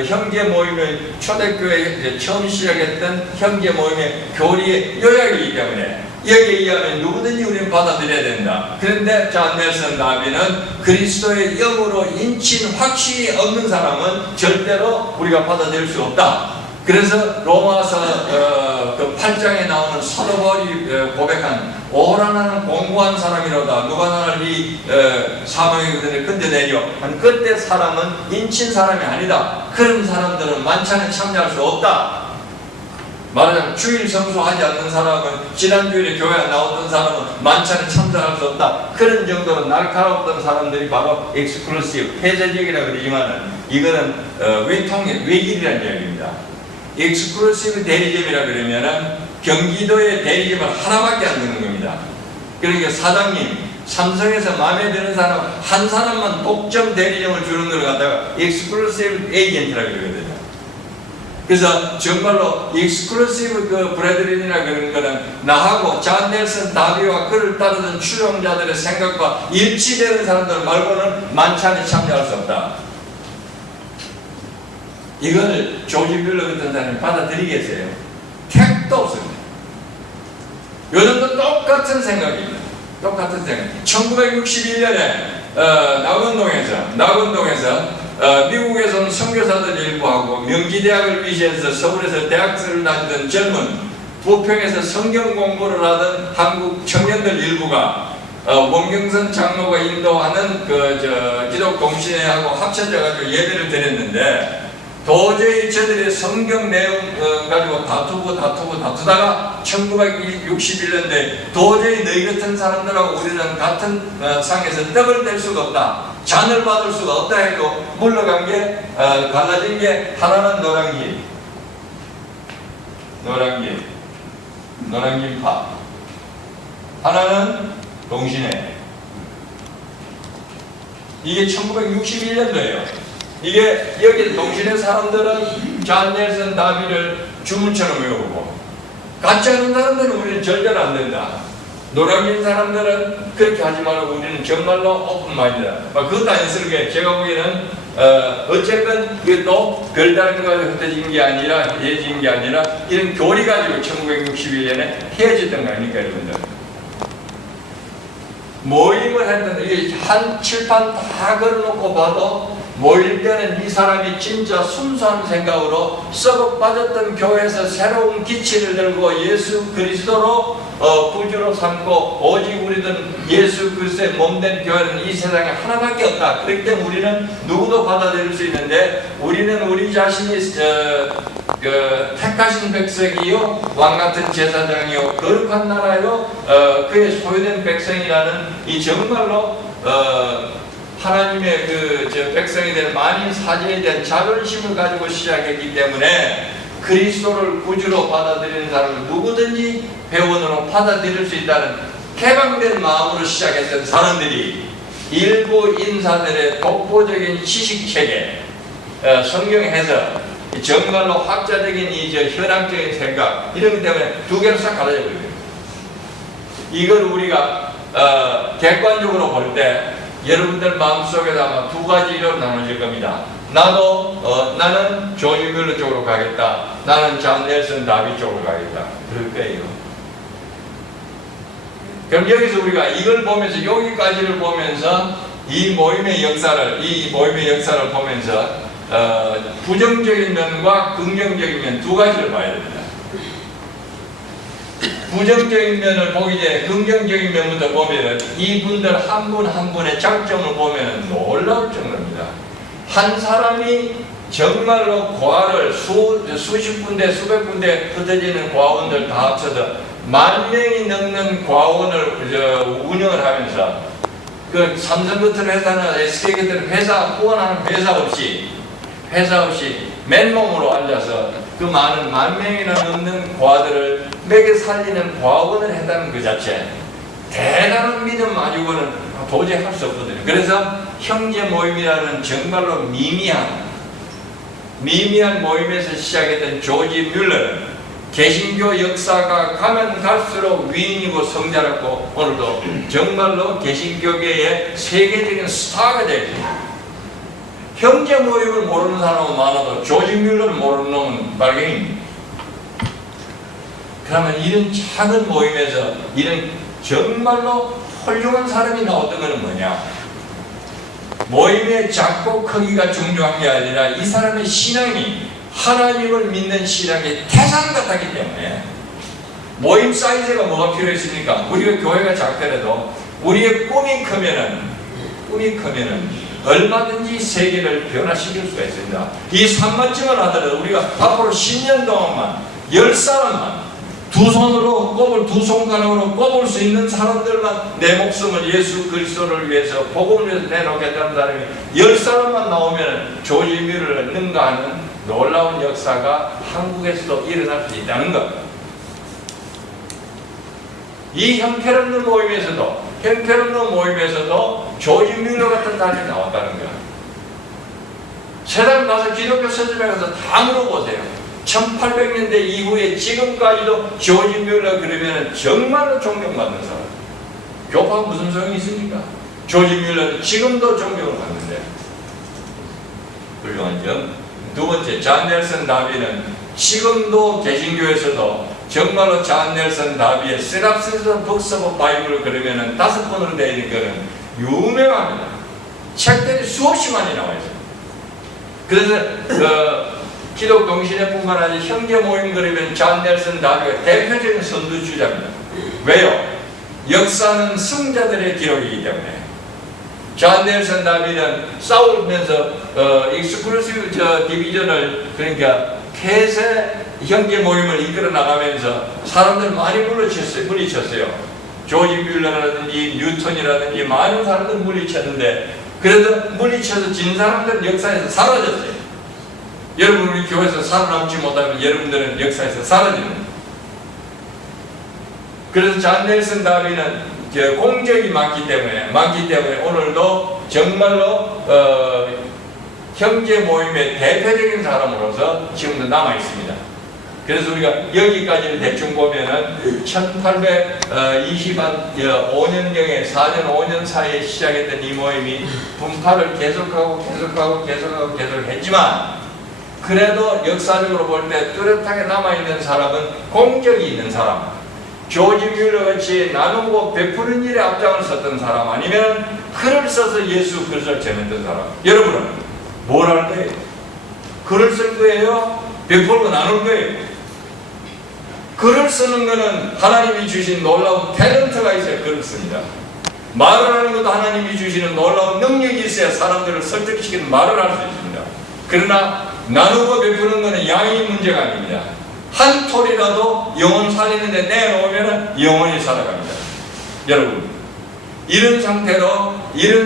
형제 모임의 초대교회 처음 시작했던 형제 모임의 교리의 요약이기 때문에 여기에 의하면 누구든지 우리는 받아들여야 된다. 그런데 존 넬슨 다비는 그리스도의 영으로 인친 확신이 없는 사람은 절대로 우리가 받아들일 수 없다. 그래서 로마서 그 8장에 나오는 사도 바울이 고백한 오라 나는 공고한 사람이로다 누가 나를 이 사망의 그들을 건져내려 한 그때 사람은 인친 사람이 아니다. 그런 사람들은 만찬에 참여할 수 없다. 말하자면 주일 성수하지 않는 사람은, 지난주일에 교회 안 나왔던 사람은 만찬에 참석할 수 없다. 그런 정도로 날카로웠던 사람들이 바로 엑스클루시브, 폐쇄적이라고 그러지만은 이거는 외길이라는 이야기입니다. 엑스클루시브 대리점이라 그러면은 경기도의 대리점은 하나밖에 안 되는 겁니다. 그러니까 사장님, 삼성에서 마음에 드는 사람 한 사람만 독점 대리점을 주는 걸 갖다가 엑스클루시브 에이전트라고 그러거든요. 그래서 정말로 엑스클루시브 그 브레드린이라 그런 거는 나하고 존 넬슨 다비와 그를 따르던 추종자들의 생각과 일치되는 사람들 말고는 만찬에 참여할 수 없다. 이걸 조지 밀러 같은 사람이 받아들이겠어요? 택도 없습니다. 요즘도 똑같은 생각입니다. 똑같은 생각. 1961년에 낙원동에서 미국에서는 선교사들 일부하고 명지대학을 위시해서 서울에서 대학교를 다니던 젊은 부평에서 성경 공부를 하던 한국 청년들 일부가 원경선 장로가 인도하는 기독 동시대하고 합쳐져 가지고 예배를 드렸는데, 도저히 저들의 성경 내용 가지고 다투다가 1961년도에 도저히 너희 같은 사람들하고 우리는 같은 상에서 떡을 뗄 수가 없다, 잔을 받을 수가 없다 해도 물러간 게 갈라진 게 하나는 노량진파, 하나는 동시대. 이게 1961년도예요. 이게 여기 동시대 사람들은 존 넬슨 다비를 주문처럼 외우고, 같이 하는 사람들은 우리는 절대로 안 된다. 노량진 사람들은 그렇게 하지 말고 우리는 정말로 오픈 마인드다. 그것도 안쓰럽게 제가 보기에는 어쨌든 이게 또 별다른 거 흩어진 게 아니라 이해진 게 아니라 이런 교리 가지고 1961년에 헤어졌던 거 아닙니까, 여러분들? 모임을 했던 이게 한 칠판 다 걸어놓고 봐도 모일 때는 이 사람이 진짜 순수한 생각으로 썩어 빠졌던 교회에서 새로운 기치를 들고 예수 그리스도로 구주로 삼고, 오직 우리는 예수 그리스도의 몸된 교회는 이 세상에 하나밖에 없다. 그렇기 때문에 우리는 누구도 받아들일 수 있는데, 우리는 우리 자신이 택하신 백성이요, 왕같은 제사장이요, 거룩한 나라요, 그의 소유된 백성이라는 이 정말로 하나님의 백성이 된 만인 사제에 대한 자존심을 가지고 시작했기 때문에 그리스도를 구주로 받아들이는 사람을 누구든지 회원으로 받아들일 수 있다는 개방된 마음으로 시작했던 사람들이 일부 인사들의 독보적인 지식체계, 성경 해석, 정말로 학자적인 현학적인 생각, 이런 것 때문에 두 개로 싹 갈라져 버려요. 이걸 우리가 객관적으로 볼 때 여러분들 마음속에도 아마 두 가지로 나눠질 겁니다. 나는 조지 밀러 쪽으로 가겠다, 나는 존 넬슨 다비 쪽으로 가겠다, 그럴 거예요. 그럼 여기서 우리가 이걸 보면서, 여기까지를 보면서 이 모임의 역사를 보면서 부정적인 면과 긍정적인 면 두 가지를 봐야 됩니다. 부정적인 면을 보기 전에 긍정적인 면부터 보면은 이분들 한 분 한 분의 장점을 보면은 놀라울 정도입니다. 한 사람이 정말로 과를 수십 군데 수백 군데 흩어지는 과원들 다 합쳐서 10,000명이 넘는 과원을 운영을 하면서 그 삼성 같은 회사나 SK 같은 회사 후원하는 회사 없이 맨몸으로 앉아서 그 많은 10,000명이나 넘는 과들을 먹여 살리는 과원을 했다는 그 자체 대단한 믿음 가지고는 도저히 할 수 없거든요. 그래서 형제 모임이라는 정말로 미미한 모임에서 시작했던 조지 뮬러는 개신교 역사가 가면 갈수록 위인이고 성자랐고 오늘도 정말로 개신교계의 세계적인 스타가 되었습니다. 형제 모임을 모르는 사람은 많아도 조지 뮬러를 모르는 놈은 말갱입니다. 그러면 이런 작은 모임에서 이런 정말로 훌륭한 사람이 나왔던 것은 뭐냐? 모임의 작고 크기가 중요한 게 아니라 이 사람의 신앙이 하나님을 믿는 신앙이 태산 같았기 때문에 모임 사이즈가 뭐가 필요했습니까? 우리가 교회가 작더라도 우리의 꿈이 크면은 얼마든지 세계를 변화시킬 수가 있습니다. 이 산만증을 하더라도 우리가 앞으로 10년 동안만 10사람만 두 손으로 꼽을 두 손가락으로 꼽을 수 있는 사람들만 내 목숨을 예수 그리스도를 위해서 복음을 위해서 내놓겠다는 사람이 10사람만 나오면 조지 뮬러를 능가하는 놀라운 역사가 한국에서도 일어날 수 있다는 것. 이 형편없는 모임에서도 조지 뮬러 같은 사람이 나왔다는 것. 세상 가서 기독교 서점에 가서 다 물어보세요. 1800년대 이후에 지금까지도 조지 뮬러 그러면 정말로 존경받는 사람. 교파가 무슨 소용이 있습니까? 조지 뮬러는 지금도 존경을 받는데 훌륭한 점. 두 번째, 존 넬슨 다비는 지금도 개신교에서도 정말로 존 넬슨 다비의 세랍스에서 북스 오브 바이블을 그러면은 5권으로 되어 있는 거는 유명합니다. 책들이 수없이 많이 나와 있어요. 그래서 기독 동시대뿐만 아니라 형제 모임 그러면 존 넬슨 다비가 대표적인 선두주자입니다. 왜요? 역사는 승자들의 기록이기 때문에. 존 넬슨 다비는 싸우면서 익스클루시브 디비전을 그러니까 폐쇄 형제 모임을 이끌어 나가면서 사람들 많이 물리쳤어요. 조지 뮬러라든지 뉴턴이라든지 많은 사람들 물리쳤는데 그래도 물리쳐서 진 사람들은 역사에서 사라졌어요. 여러분 우리 교회에서 살아남지 못하면 여러분들은 역사에서 사라집니다. 그래서 존 넬슨 다비는 공적이 많기 때문에 오늘도 정말로 형제 모임의 대표적인 사람으로서 지금도 남아 있습니다. 그래서 우리가 여기까지를 대충 보면은 1825년경에 4년 5년 사이에 시작했던 이 모임이 분파를 계속하고 했지만 그래도 역사적으로 볼 때 뚜렷하게 남아있는 사람은 공적이 있는 사람, 조지 뮬러 같이 나누고 베푸는 일에 앞장을 섰던 사람 아니면 글을 써서 예수 그리스도를 전했던 사람. 여러분은 뭘 할 거예요? 글을 쓸 거예요? 베풀고 나눌 거예요? 글을 쓰는 거는 하나님이 주신 놀라운 탤런트가 있어야 글을 씁니다. 말을 하는 것도 하나님이 주시는 놀라운 능력이 있어야 사람들을 설득시키는 말을 할 수 있습니다. 그러나 나누고 베푸는 것은 양의 문제가 아닙니다. 한 톨이라도 영혼 살리는데 내놓으면 영혼이 살아갑니다. 여러분 이런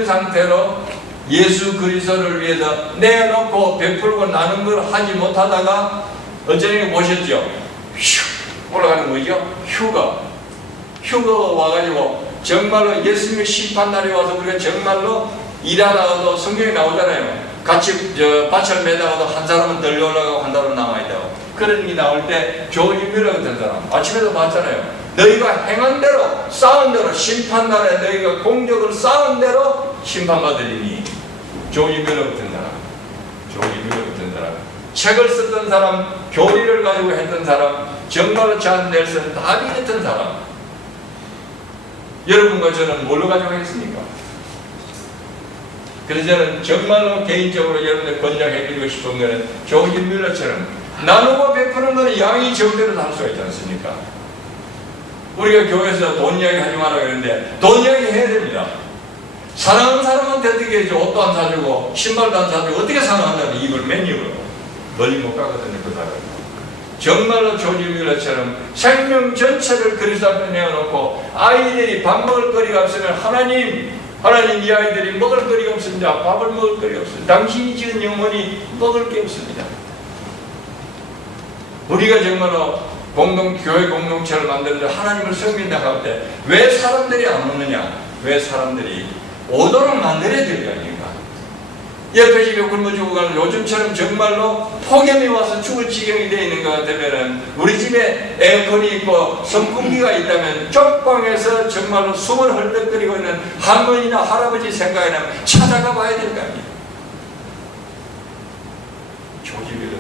상태로 예수 그리스도를 위해서 내놓고 베풀고 나눈 걸 하지 못하다가 어쩌면 보셨죠? 휴 올라가는 거죠? 휴가 와가지고 정말로 예수님의 심판날이 와서 우리가 정말로 일하다가도 성경에 나오잖아요. 같이 밭을 매다가도 한 사람은 덜려 올라가고 한 사람은 남아있다고. 그런 게 나올 때 조지 뮬러 같은 사람 아침에도 봤잖아요. 너희가 행한 대로 쌓은 대로 심판날에 너희가 공적을 쌓은 대로 심판받으리니. 조지 뮬러 같은 사람 책을 썼던 사람, 교리를 가지고 했던 사람, 정말로 존 넬슨 다비 같은 사람. 여러분과 저는 뭘로 가지고 있습니까? 그래서 저는 정말로 개인적으로 여러분들 권장해드리고 싶은 것은 조지 뮬러처럼 나누고 베푸는 것은 양이 적대로 할 수가 있지 않습니까? 우리가 교회에서 돈 이야기 하지 마라 그러는데 돈 이야기 해야 됩니다. 사랑하는 사람한테 어떻게 옷도 안 사주고 신발도 안 사주고 어떻게 사랑한다는 입을 맨 입으로 멀리 못 가거든요. 그 사람 정말로 조지 뮬러처럼 생명 전체를 그리스도 앞에 내어놓고 아이들이 밥 먹을 거리가 없으면 하나님 이 아이들이 먹을 거리가 없습니다. 밥을 먹을 거리가 없습니다. 당신이 지은 영혼이 먹을 게 없습니다. 우리가 정말로 교회 공동체를 만드는데 하나님을 섬긴다고 할 때 왜 사람들이 안 오느냐? 왜 사람들이 오도록 만들어야 될 거 아닙니까? 옆에 집에 굶어 죽어가는 요즘처럼 정말로 폭염이 와서 죽을 지경이 되어 있는 것 같으면 우리 집에 에어컨이 있고 선풍기가 있다면 쪽방에서 정말로 숨을 헐떡거리고 있는 할머니나 할아버지 생각이 나면 찾아가 봐야 될 거 아닙니까? 조직을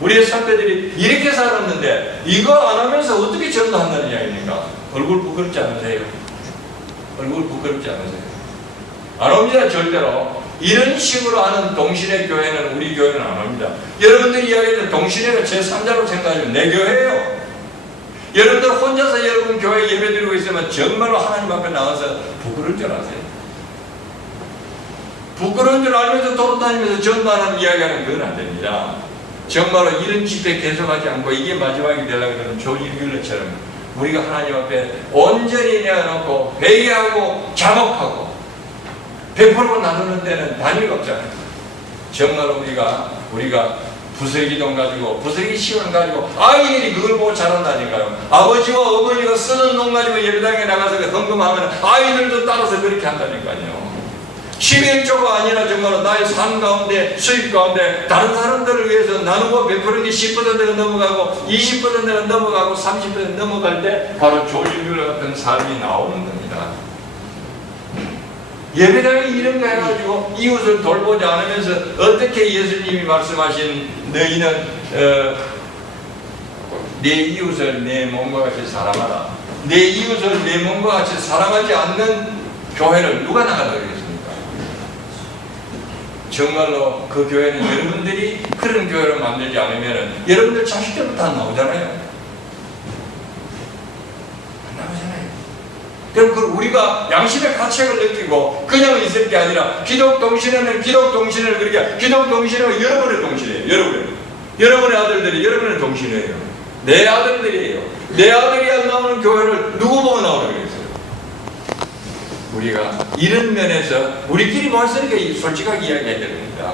우리의 선배들이 이렇게 살았는데 이거 안 하면서 어떻게 전도한다는 이야기입니까? 얼굴 부끄럽지 않으세요? 얼굴 부끄럽지 않으세요? 안 옵니다. 절대로. 이런 식으로 하는 동신의 교회는 우리 교회는 안 옵니다. 여러분들이 이야기하는 동신회가 제3자로 생각하면 내 교회예요. 여러분들 혼자서 여러분 교회 예배 드리고 있으면 정말로 하나님 앞에 나와서 부끄러운 줄 아세요? 부끄러운 줄 알면서 돌아다니면서 전도하는 이야기하는 그건 안 됩니다. 정말로 이런 집회 계속하지 않고 이게 마지막이 되려고 하면 조지 뮬러처럼 우리가 하나님 앞에 온전히 내어놓고 회개하고 자복하고 베풀고 나누는 데는 단위가 없잖아요. 정말로 우리가 부스러기 돈 가지고 부스러기 시간 가지고 아이들이 그걸 보고 자란다니까요. 아버지와 어머니가 쓰는 돈 가지고 예배당에 나가서 헌금하면 아이들도 따라서 그렇게 한다니까요. 11조가 아니라 정말로 나의 삶 가운데 수입 가운데 다른 사람들을 위해서 나누고 베푸는 게 10%가 넘어가고 20%가 넘어가고 30% 넘어갈 때 바로 조지 뮬러 같은 삶이 나오는 겁니다. 예배당에 이런 거 해가지고 이웃을 돌보지 않으면서 어떻게 예수님이 말씀하신 너희는 내 이웃을 내 몸과 같이 사랑하라. 내 이웃을 내 몸과 같이 사랑하지 않는 교회를 누가 나가라 그랬습니까? 정말로 그 교회는 여러분들이 그런 교회를 만들지 않으면 여러분들 자식들부터 안 나오잖아요. 그럼 우리가 양심의 가책을 느끼고 그냥 있을 게 아니라 기독동신회는 기독동신회를 그렇게 기독동신회가 여러분의 동신회예요. 여러분의 아들들이 여러분의 동신회예요. 내 아들들이에요. 내 아들이 안 나오는 교회를 누구 보고 나오라고 그랬어요? 우리가 이런 면에서 우리끼리 모여서 이렇게 솔직하게 이야기해야 됩니다.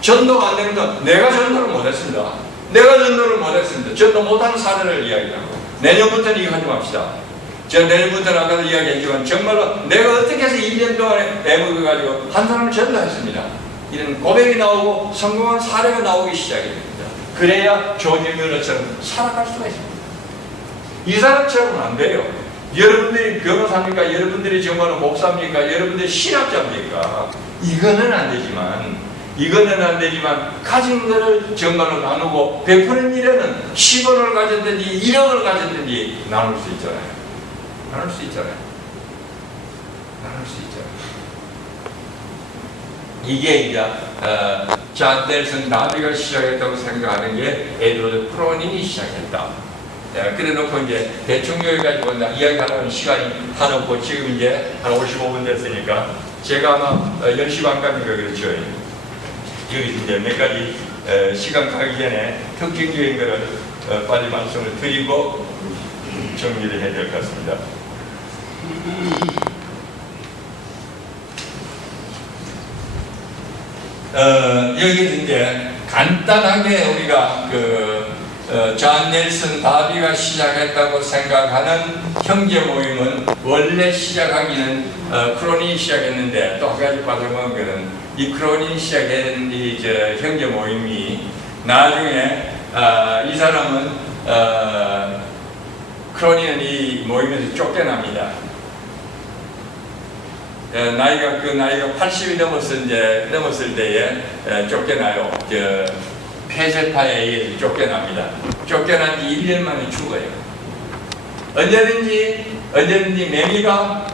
전도가 안 되는 건 내가 전도를 못했습니다. 전도 못하는 사례를 이야기하고 내년부터는 이거 하지 맙시다. 제가 내일부터는 아까도 이야기했지만 정말로 내가 어떻게 해서 1년 동안에 애먹어가지고 한 사람을 전도했습니다. 이런 고백이 나오고 성공한 사례가 나오기 시작합니다. 그래야 조지 뮬러처럼 살아갈 수가 있습니다. 이 사람처럼은 안 돼요. 여러분들이 변호사입니까? 여러분들이 정말로 목사입니까? 여러분들이 신학자입니까? 이거는 안 되지만 가진 것을 정말로 나누고 베푸는 일에는 10원을 가졌든지 1억을 가졌든지 나눌 수 있잖아요. 이게 이제 존 넬슨 다비가 시작했다고 생각하는 게 에드워드 크로닝이 시작했다. 그래 놓고 이제 대충 여기까지 이야기하려면 시간이 한없고 지금 이제 한 55분 됐으니까 제가 아마 10시 반까지가 그렇죠. 여기 이제 몇 가지 시간 가기 전에 특징적인 거를 빨리 말씀을 드리고 정리를 해야 될 것 같습니다. 여기 이제 간단하게 우리가 존 넬슨 다비가 시작했다고 생각하는 형제 모임은 원래 시작하기는 크로닝이 시작했는데 또 한 가지 빠져본 거는 이 크로닝이 시작한 이 형제 모임이 나중에 이 사람은 크로닝은 이 모임에서 쫓겨납니다. 나이가 80이 넘었을 때에 쫓겨나요. 폐쇄파에 의해서 쫓겨납니다. 쫓겨난 지 1년 만에 죽어요. 언제든지 매미가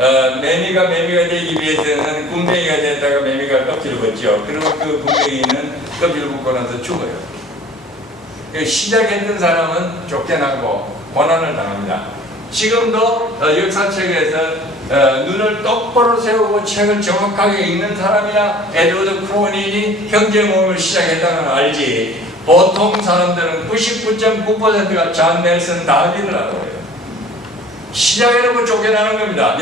매미가 되기 위해서는 군뱅이가 됐다가 매미가 껍질을 벗죠. 그리고 그 군뱅이는 껍질을 벗고 나서 죽어요. 시작했던 사람은 쫓겨나고 고난을 당합니다. 지금도 역사책에서 눈을 똑바로 세우고 책을 정확하게 읽는 사람이야 에드워드 크로닌이 형제 모임을 시작했다는 걸 알지. 보통 사람들은 99.9%가 존 넬슨 다비를 알아요. 시작해놓고 쫓겨나는 겁니다.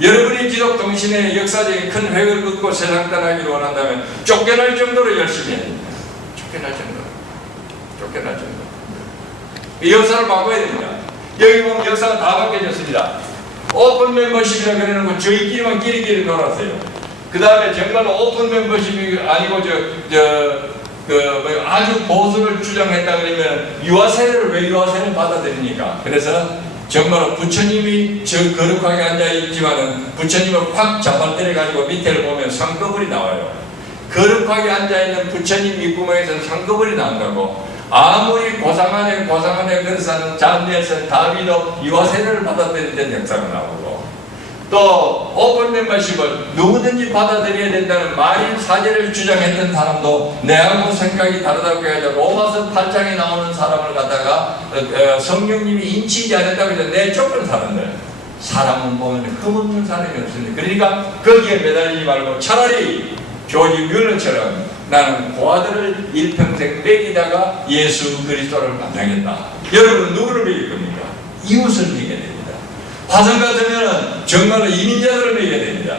여러분이 기독 동신의 역사적인 큰 획을 긋고 세상 떠나기를 원한다면 쫓겨날 정도로 열심히 해야 됩니다. 쫓겨날 정도. 이 역사를 바꿔야 됩니다. 여기 보면 역사가 다 바뀌어졌습니다. 오픈 멤버십이라 그래놓고 저희끼리만 끼리끼리 놀았어요. 그 다음에 정말로 오픈 멤버십이 아니고 아주 보수를 주장했다 그러면 유아세례를 왜 유아세례를 받아들이니까. 그래서 정말로 부처님이 저 거룩하게 앉아있지만은 부처님을 확 잡아 때려가지고 밑에를 보면 상거벌이 나와요. 거룩하게 앉아있는 부처님 입구멍에서 상거벌이 나온다고. 아무리 고상하네 그래서 존 넬슨 다비도 유아세례를 받아들였던 역사가 나오고, 또 오픈 멤버십을 누구든지 받아들여야 된다는 말인 사제를 주장했던 사람도 내하고 생각이 다르다고 해서 로마서 8장에 나오는 사람을 갖다가 성령님이 인치지 않았다고 해서 내쫓은 사람은 보면 흠없는 사람이 없습니다. 그러니까 거기에 매달리지 말고 차라리 조지 뮬러처럼 나는 고아들을 일평생 먹이다가 예수 그리스도를 만나겠다. 여러분 누구를 먹일 겁니까? 이웃을 먹여야 됩니다. 화성 같으면 정말로 이민자들을 먹여야 됩니다.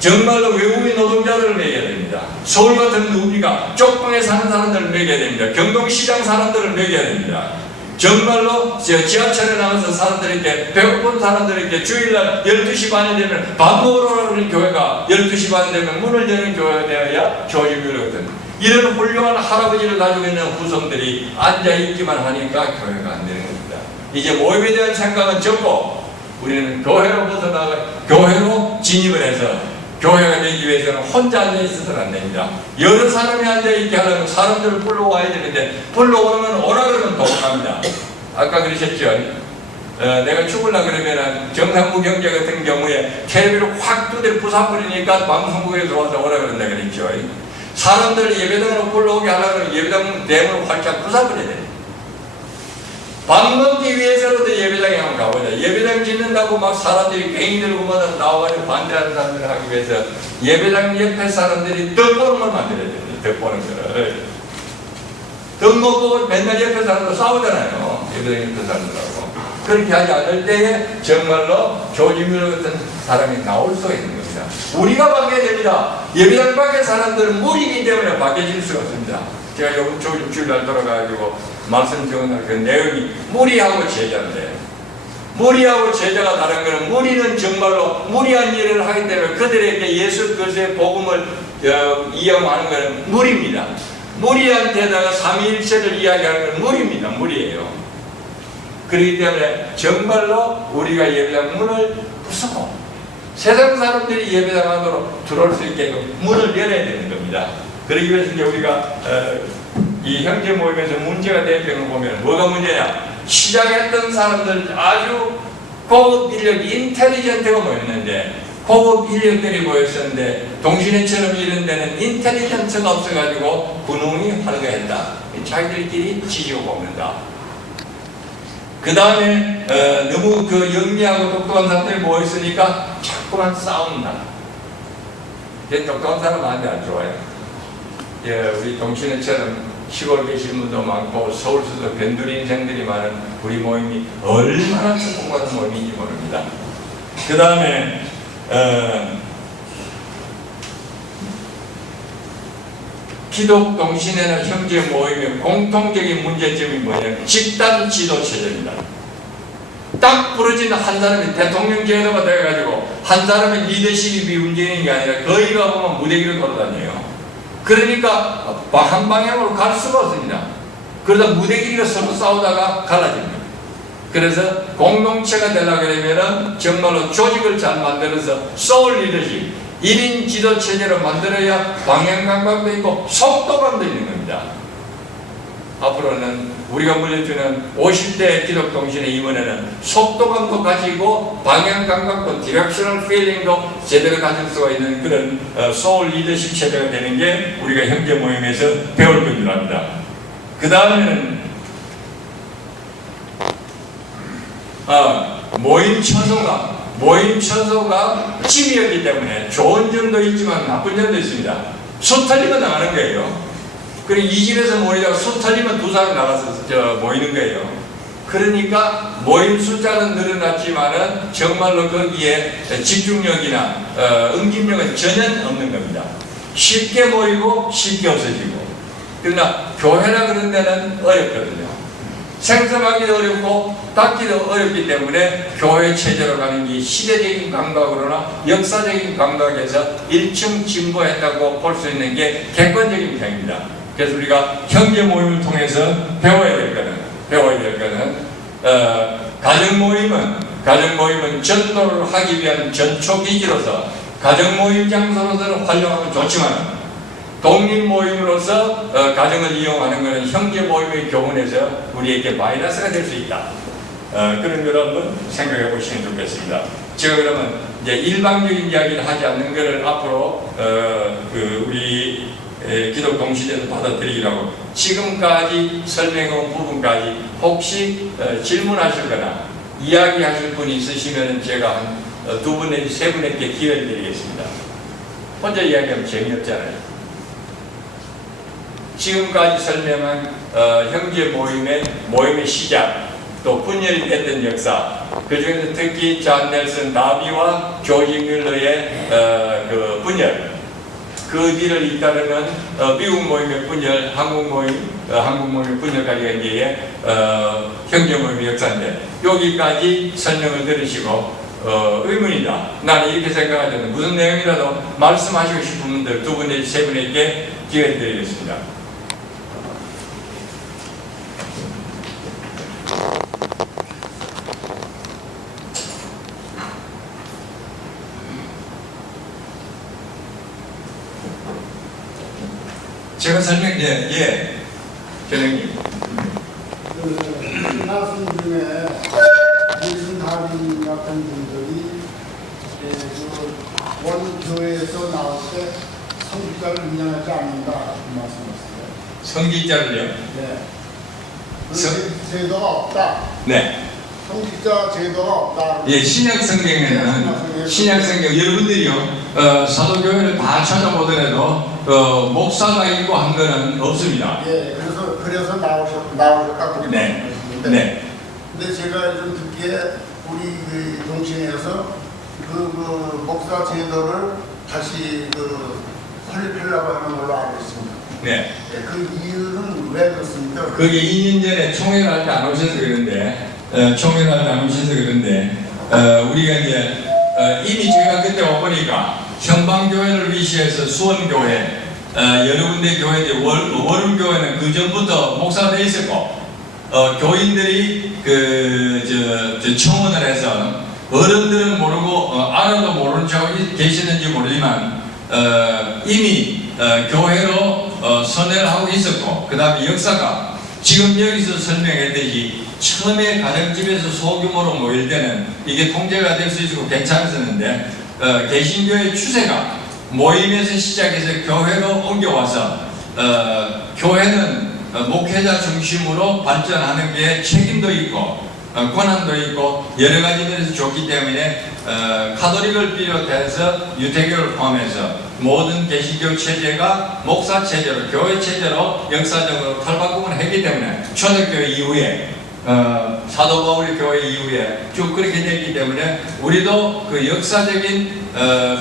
정말로 외국인 노동자들을 먹여야 됩니다. 서울 같은 우리가 쪽방에 사는 사람들을 먹여야 됩니다. 경동시장 사람들을 먹여야 됩니다. 정말로 지하철에 나가서 사람들에게 배고픈 사람들에게 주일날 12시 반이 되면 밥 먹으러 오는 교회가 12시 반이 되면 문을 여는 교회가 되어야 조지 뮬러거든. 이런 훌륭한 할아버지를 가지고 있는 후손들이 앉아있기만 하니까 교회가 안 되는 겁니다. 이제 모임에 대한 생각은 적고 우리는 교회로 벗어나가 교회로 진입을 해서 교회가 되기 위해서는 혼자 앉아있어서는 안 됩니다. 여러 사람이 앉아있게 하려면 사람들을 불러와야 되는데 불러오면 오라 그러면 도망갑니다. 아까 그러셨죠? 내가 죽으려고 그러면 정상무 경제 같은 경우에 텔레비를 확 두드려 부숴버리니까 방송국에 들어와서 오라 그런다 그랬죠. 사람들을 예배당으로 불러오게 하려면 예배당 대문을 활짝 부숴버려야 돼요. 밥 먹기 위해서라도 예배당에 한번 가보자. 예배당 짓는다고 막 사람들이 괭이 들고마다 나와가지고 반대하는 사람들을 하기 위해서 예배당 옆에 사람들이 덕보는 걸 만들어야 됩니다. 덕보는 거를. 덕 먹고 맨날 옆에 사람들 싸우잖아요. 예배당 옆에 사람들하고. 그렇게 하지 않을 때에 정말로 조지 뮬러 같은 사람이 나올 수가 있는 겁니다. 우리가 바뀌어야 됩니다. 예배당 밖의 사람들은 무리이기 때문에 바뀌어질 수가 없습니다. 제가 요즘 주일날 돌아가지고 말씀 적은 그 내용이 무리하고 제자인데, 무리하고 제자가 다른 것은 무리는 정말로 무리한 일을 하기 때문에 그들에게 예수 그리스도의 복음을 이용하는 것은 무리입니다. 무리한테다가 삼위일체를 이야기하는 것은 무리입니다. 무리예요. 그렇기 때문에 정말로 우리가 예배당 문을 부수고 세상 사람들이 예배당 안으로 들어올 수 있게 문을 열어야 되는 겁니다. 그러기 위해서 이제 우리가 이 형제 모임에서 문제가 되는 걸 보면 뭐가 문제냐? 시작했던 사람들 아주 고급 인력, 인텔리전트가 모였는데 고급 인력들이 모였었는데 동시대처럼 이런 데는 인텔리전트가 없어가지고 군웅이 활거했다. 자기들끼리 지지고 먹는다. 그 다음에 너무 그 영리하고 똑똑한 사람들이 모였으니까 자꾸만 싸운다. 똑똑한 사람한테 안 좋아요. 우리 동시대처럼 시골 계신 분도 많고 서울서도 변두리 인생들이 많은 우리 모임이 얼마나 성공하는 모임인지 모릅니다. 그 다음에 기독 동신회나 형제 모임의 공통적인 문제점이 뭐냐면 집단 지도 체제입니다. 딱 부러진 한 사람이 대통령 제도가 돼가지고 한 사람의 리더십이 움직이는 게 아니라 거기가 보면 무대기를 걸어다녀요. 그러니까 한 방향으로 갈 수가 없습니다. 그러다 무대기가 서로 싸우다가 갈라집니다. 그래서 공동체가 되려고 하면 정말로 조직을 잘 만들어서 소울 리더십, 1인 지도 체제로 만들어야 방향감각도 있고 속도감도 있는 겁니다. 앞으로는 우리가 물려주는 50대 기독동신의 임원회는 속도감도 가지고 방향감각도 디렉셔널 필링도 제대로 가질 수가 있는 그런 소울 리더십 체제가 되는 게 우리가 형제 모임에서 배울 건 줄 압니다. 그 다음에는 모임 처소가 집이었기 때문에 좋은 점도 있지만 나쁜 점도 있습니다. 수 털리면 나가는 거예요. 그리고 이 집에서 모이다가 수 털리면 두 사람 나가서 모이는 거예요. 그러니까 모임 숫자는 늘어났지만은 정말로 거기에 집중력이나 응집력은 전혀 없는 겁니다. 쉽게 모이고 쉽게 없어지고. 그러나 교회라 그런 데는 어렵거든요. 생성하기도 어렵고 닫기도 어렵기 때문에 교회 체제로 가는 게 시대적인 감각으로나 역사적인 감각에서 일층 진보했다고 볼 수 있는 게 객관적인 평입니다. 그래서 우리가 형제 모임을 통해서 배워야 될 거는 가정 모임은 전도를 하기 위한 전초 기지로서 가정 모임 장소로서는 활용하면 좋지만 독립 모임으로서 가정을 이용하는 것은 형제 모임의 교훈에서 우리에게 마이너스가 될 수 있다. 그런 걸 한번 생각해 보시면 좋겠습니다. 제가 그러면 이제 일방적인 이야기를 하지 않는 것을 앞으로 우리 기독 동시대에서 받아들이라고 지금까지 설명한 부분까지 혹시 질문하실 거나 이야기하실 분이 있으시면 제가 한 두 분 내지 세 분에게 기회를 드리겠습니다. 혼자 이야기하면 재미없잖아요. 지금까지 설명한 형제 모임의 시작, 또 분열이 됐던 역사, 그 중에서 특히 존 넬슨 다비와 조지 뮬러의 그 분열, 그 뒤를 잇따르는 미국 모임의 분열, 한국 모임의 분열까지가 이제 형제 모임의 역사인데 여기까지 설명을 들으시고 의문이다. 나는 이렇게 생각하는데 무슨 내용이라도 말씀하시고 싶은 분들 두 분 내지 세 분에게 기회를 드리겠습니다. 제가 교장님. 말씀 중에 무슨 다른 같은 분들이 원 교회에서 나올 때 성직자를 인정하지 않는다 말씀하셨어요. 성직자를요? 네. 제도가 없다. 네. 성직자 제도가 없다. 예, 신약 성경에는 여러분들이요 사도교회를 다 찾아보더라도 목사가 있고 한 거는 없습니다. 예, 그래서 나오셨다고 네. 말씀하셨는데. 네. 근데 제가 좀 듣기에 우리 동시에서 그 목사 제도를 다시 설립하려고 하는 걸로 알고 있습니다. 네. 그 이유는 왜 그렇습니까? 그게 2년 전에 총회를 할 때 안 오셔서 그런데 우리가 이제 이미 제가 그때 와보니까 형방교회를 위시해서 수원교회 여러 군데 교회들 월음교회는 그 전부터 목사가 돼 있었고 교인들이 청원을 해서 어른들은 모르고 알아도 모르는 척 계시는지 모르지만 이미 교회로 선회를 하고 있었고 그 다음에 역사가 지금 여기서 설명했듯이 처음에 가정집에서 소규모로 모일 때는 이게 통제가 될 수 있고 괜찮았었는데 개신교의 추세가 모임에서 시작해서 교회로 옮겨와서 교회는 목회자 중심으로 발전하는 게 책임도 있고 권한도 있고 여러 가지 면에서 좋기 때문에 카톨릭을 비롯해서 유태교를 포함해서 모든 개신교 체제가 목사 체제로 교회 체제로 역사적으로 탈바꿈을 했기 때문에 초대교회 이후에 사도 바울의 교회 이후에 쭉 그렇게 됐기 때문에 우리도 그 역사적인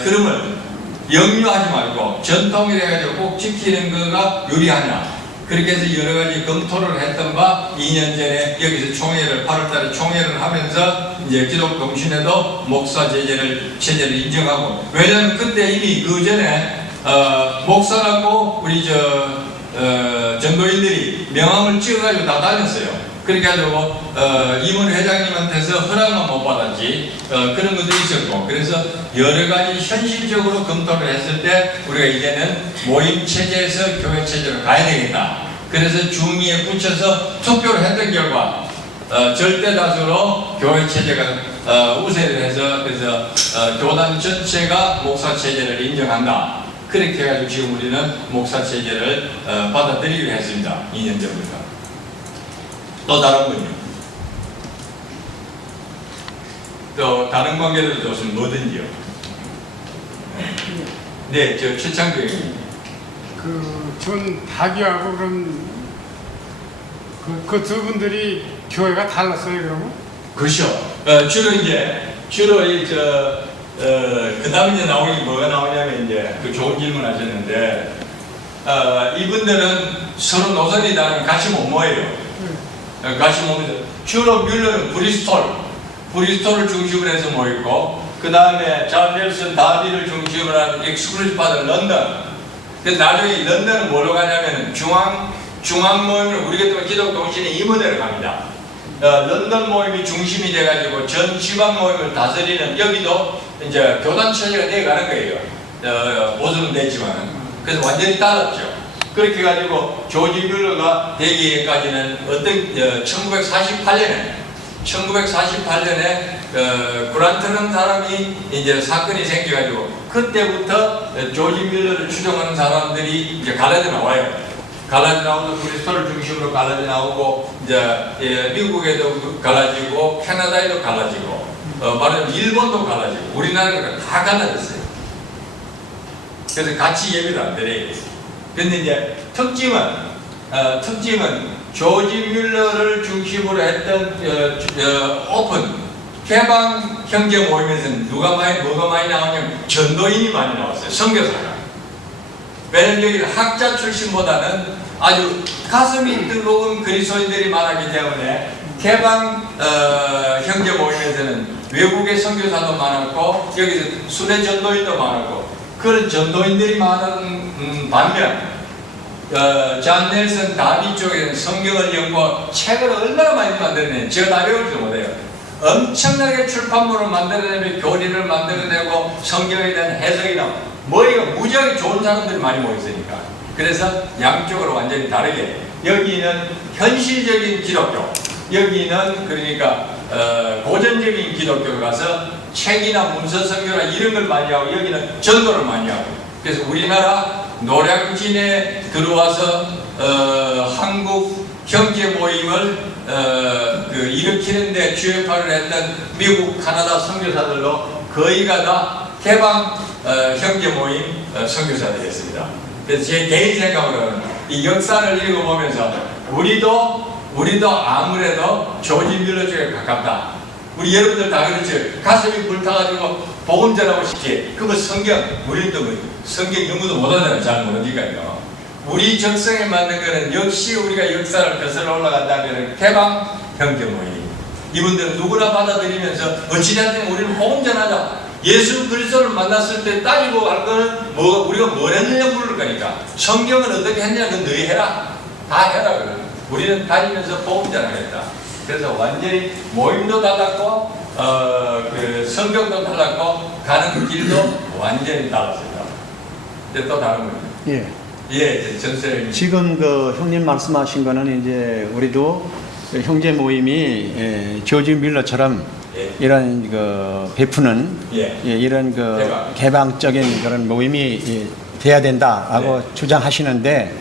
흐름을 역류하지 말고 전통이라 해가지고 꼭 지키는 거가 유리하냐 그렇게 해서 여러 가지 검토를 했던 바 2년 전에 여기서 총회를 8월달에 총회를 하면서 이제 기독동신회도 목사 체제를 인정하고 왜냐하면 그때 이미 그 전에 목사라고 우리 전도인들이 명함을 찍어가지고 다 다녔어요. 그렇게 해가지고 임원 회장님한테서 허락은 못 받았지 그런 것도 있었고 그래서 여러 가지 현실적으로 검토를 했을 때 우리가 이제는 모임 체제에서 교회 체제로 가야 되겠다 그래서 중의에 붙여서 투표를 했던 결과 절대 다수로 교회 체제가 우세를 해서 그래서 교단 전체가 목사 체제를 인정한다. 그렇게 해가지고 지금 우리는 목사 체제를 받아들이기로 했습니다. 2년 전부터. 또 다른 분요. 또 다른 관계도 좋으면 뭐든지요. 네, 저 최창규 의원님. 전 박이하고 그럼 그 두 분들이 교회가 달랐어요, 그러면? 그렇죠. 주로 그 다음에 이제 나오는 게 뭐가 나오냐면 이제 그 좋은 질문 하셨는데, 이분들은 서로 노선이 다르면 같이 못 모여요. 같이 못 모여서 주로 뮬러는 브리스톨을 중심으로 해서 모이고, 그 다음에 존 넬슨 다비를 중심으로 하는 익스클루시브 받은 런던. 근데 나중에 런던은 뭐로 가냐면 중앙 모임을 우리가 또 기독 동신의 임원회로 갑니다. 런던 모임이 중심이 돼가지고 전 지방 모임을 다스리는 여기도 이제 교단 체제가 돼가는 거예요. 보수는 됐지만. 그래서 완전히 달랐죠. 그렇게 해가지고 조지 뮬러가 되기까지는 어떤 1948년에 그란트라는 사람이 이제 사건이 생겨가지고 그때부터 조지 뮬러를 추종하는 사람들이 이제 갈라져 나와요. 갈라져 나오고 브리스톨을 중심으로 갈라져 나오고 이제 미국에도 갈라지고 캐나다에도 갈라지고 말하자면 일본도 갈라지고 우리나라가 다 갈라졌어요. 그래서 같이 예배를 안 드려요. 근데 이제 특징은 조지 뮬러를 중심으로 했던 오픈 개방 형제 모임에서는 뭐가 많이 나오냐면 전도인이 많이 나왔어요. 선교사가. 왜냐면 여기 학자 출신보다는 아주 가슴이 뜨거운 그리스도인들이 많았기 때문에 개방 형제 모임에서는 외국의 선교사도 많았고 여기서 순회 전도인도 많았고 그런 전도인들이 많은 반면 존 넬슨 다비 쪽에는 성경을 연구하고 책을 얼마나 많이 만들어내요. 제가 다 외울지도 못해요. 엄청나게 출판물을 만들어내고 교리를 만들어내고 성경에 대한 해석이 나오고 머리가 무지하게 좋은 사람들이 많이 모였으니까. 그래서 양쪽으로 완전히 다르게 여기는 현실적인 기독교, 여기는 그러니까 고전적인 기독교라서 책이나 문서 성교나 이런 걸 많이 하고 여기는 전도를 많이 하고. 그래서 우리나라 노량진에 들어와서 한국 형제 모임을 일으키는데 주역할을 했던 미국, 카나다 선교사들로 거의가 다 개방 형제 모임 선교사들이었습니다. 그래서 제 개인 생각으로는 이 역사를 읽어보면서 우리도 아무래도 조지 뮬러 쪽에 가깝다. 우리 여러분들 다 그렇죠. 가슴이 불타가지고 복음 전하고 싶지. 그거 성경, 우리도 성경 연구도 못하잖아요. 잘 모르니까요. 우리 적성에 맞는 거는 역시 우리가 역사를 거슬러 올라간다면 개방 형제 모임. 이분들은 누구나 받아들이면서 어찌됐든 우리는 복음 전하자. 예수 그리스도를 만났을 때 따지고 할 거는 우리가 뭘 했느냐 물을 거니까. 성경은 어떻게 했냐 그건 너희 해라. 다 해라 그래. 우리는 다니면서 복음 전하겠다. 그래서 완전히 모임도 달랐고 그 성경도 달랐고 가는 길도 완전히 달랐습니다. 이제 또 다른 분요. 예. 예, 전세. 지금 그 형님 말씀하신 거는 이제 우리도 형제 모임이 조지 뮬러처럼 예. 이런 그 베푸는 예. 이런 그 개방적인 그런 모임이 돼야 된다라고 주장하시는데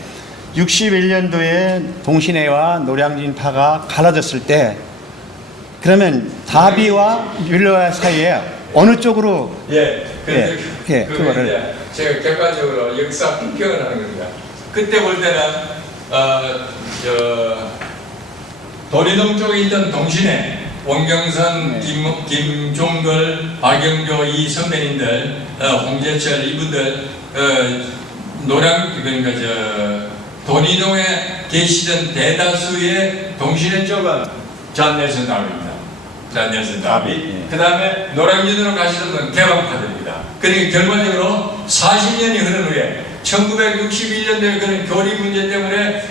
61년도에 동신회와 노량진파가 갈라졌을 때 그러면 다비와 뮬러 사이에 어느 쪽으로 그거를 제가 객관적으로 역사 평을 하는 겁니다. 그때 볼 때는 도리동 쪽에 있던 동신회 원경선, 김종걸, 박영조 이 선배님들, 홍재철 이분들 그러니까 도리동에 계시던 대다수의 동신회 쪽은 존 넬슨 다비입니다. 존 넬슨 다비. 그 다음에 노량진으로 가시던 건 개방파들입니다. 그러니까 결과적으로 40년이 흐른 후에 1961년도에 그런 교리 문제 때문에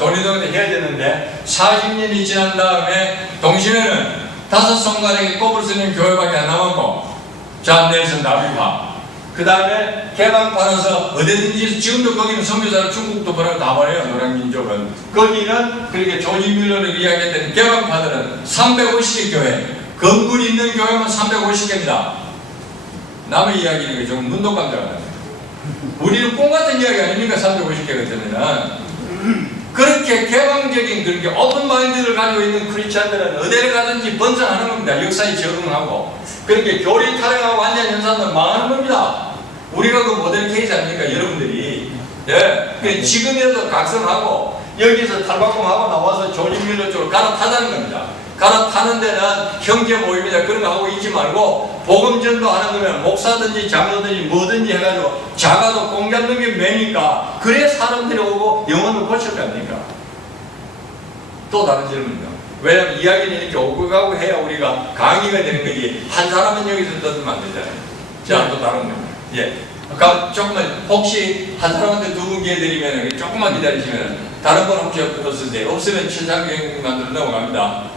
도리동에서 헤어졌는데 40년이 지난 다음에 동신회는 5 성관에게 꼽을 수 있는 교회밖에 안 남았고 존 넬슨 다비파. 그 그 다음에 개방판에서 어디든지 지금도 거기는 선교사를 중국도 보내고 다 보내요. 노량민족은. 거기는 그렇게 조지 밀러를 이야기했던 개방판들은 350개 교회, 건물이 있는 교회만 350개입니다. 남의 이야기는 좀 눈도 깜짝하네. 우리는 꿈 같은 이야기 아닙니까? 350개 같으면은. 그렇게 개방적인 그렇게 오픈 마인드를 가지고 있는 크리스찬들은 어디를 가든지 번성하는 겁니다. 역사에 적응하고. 그렇게 교리 타령하고 완전 연산들 망하는 겁니다. 우리가 그 모델 케이스 아닙니까? 여러분들이. 예. 그 지금이라도 각성하고 여기서 탈바꿈하고 나와서 조지 밀러 쪽으로 갈아타자는 겁니다. 갈아타는 데는 형제 모임이다 그런 거 하고 있지 말고 복음 전도하는 거면 목사든지 장로든지 뭐든지 해가지고 작아도 공 잡는 게 매니까 그래 사람들이 오고 영혼을 고칠 거 아닙니까? 또 다른 질문이요. 왜냐면 이야기는 이렇게 오고 가고 해야 우리가 강의가 되는 거지 한 사람은 여기서 떠들면 안 되잖아요. 자, 또 다른 거. 예. 아까 조금만 혹시 한 사람한테 두 분 기회 드리면 조금만 기다리시면 다른 분 혹시 없으세요? 없으면 최장경 만들어 넘어갑니다.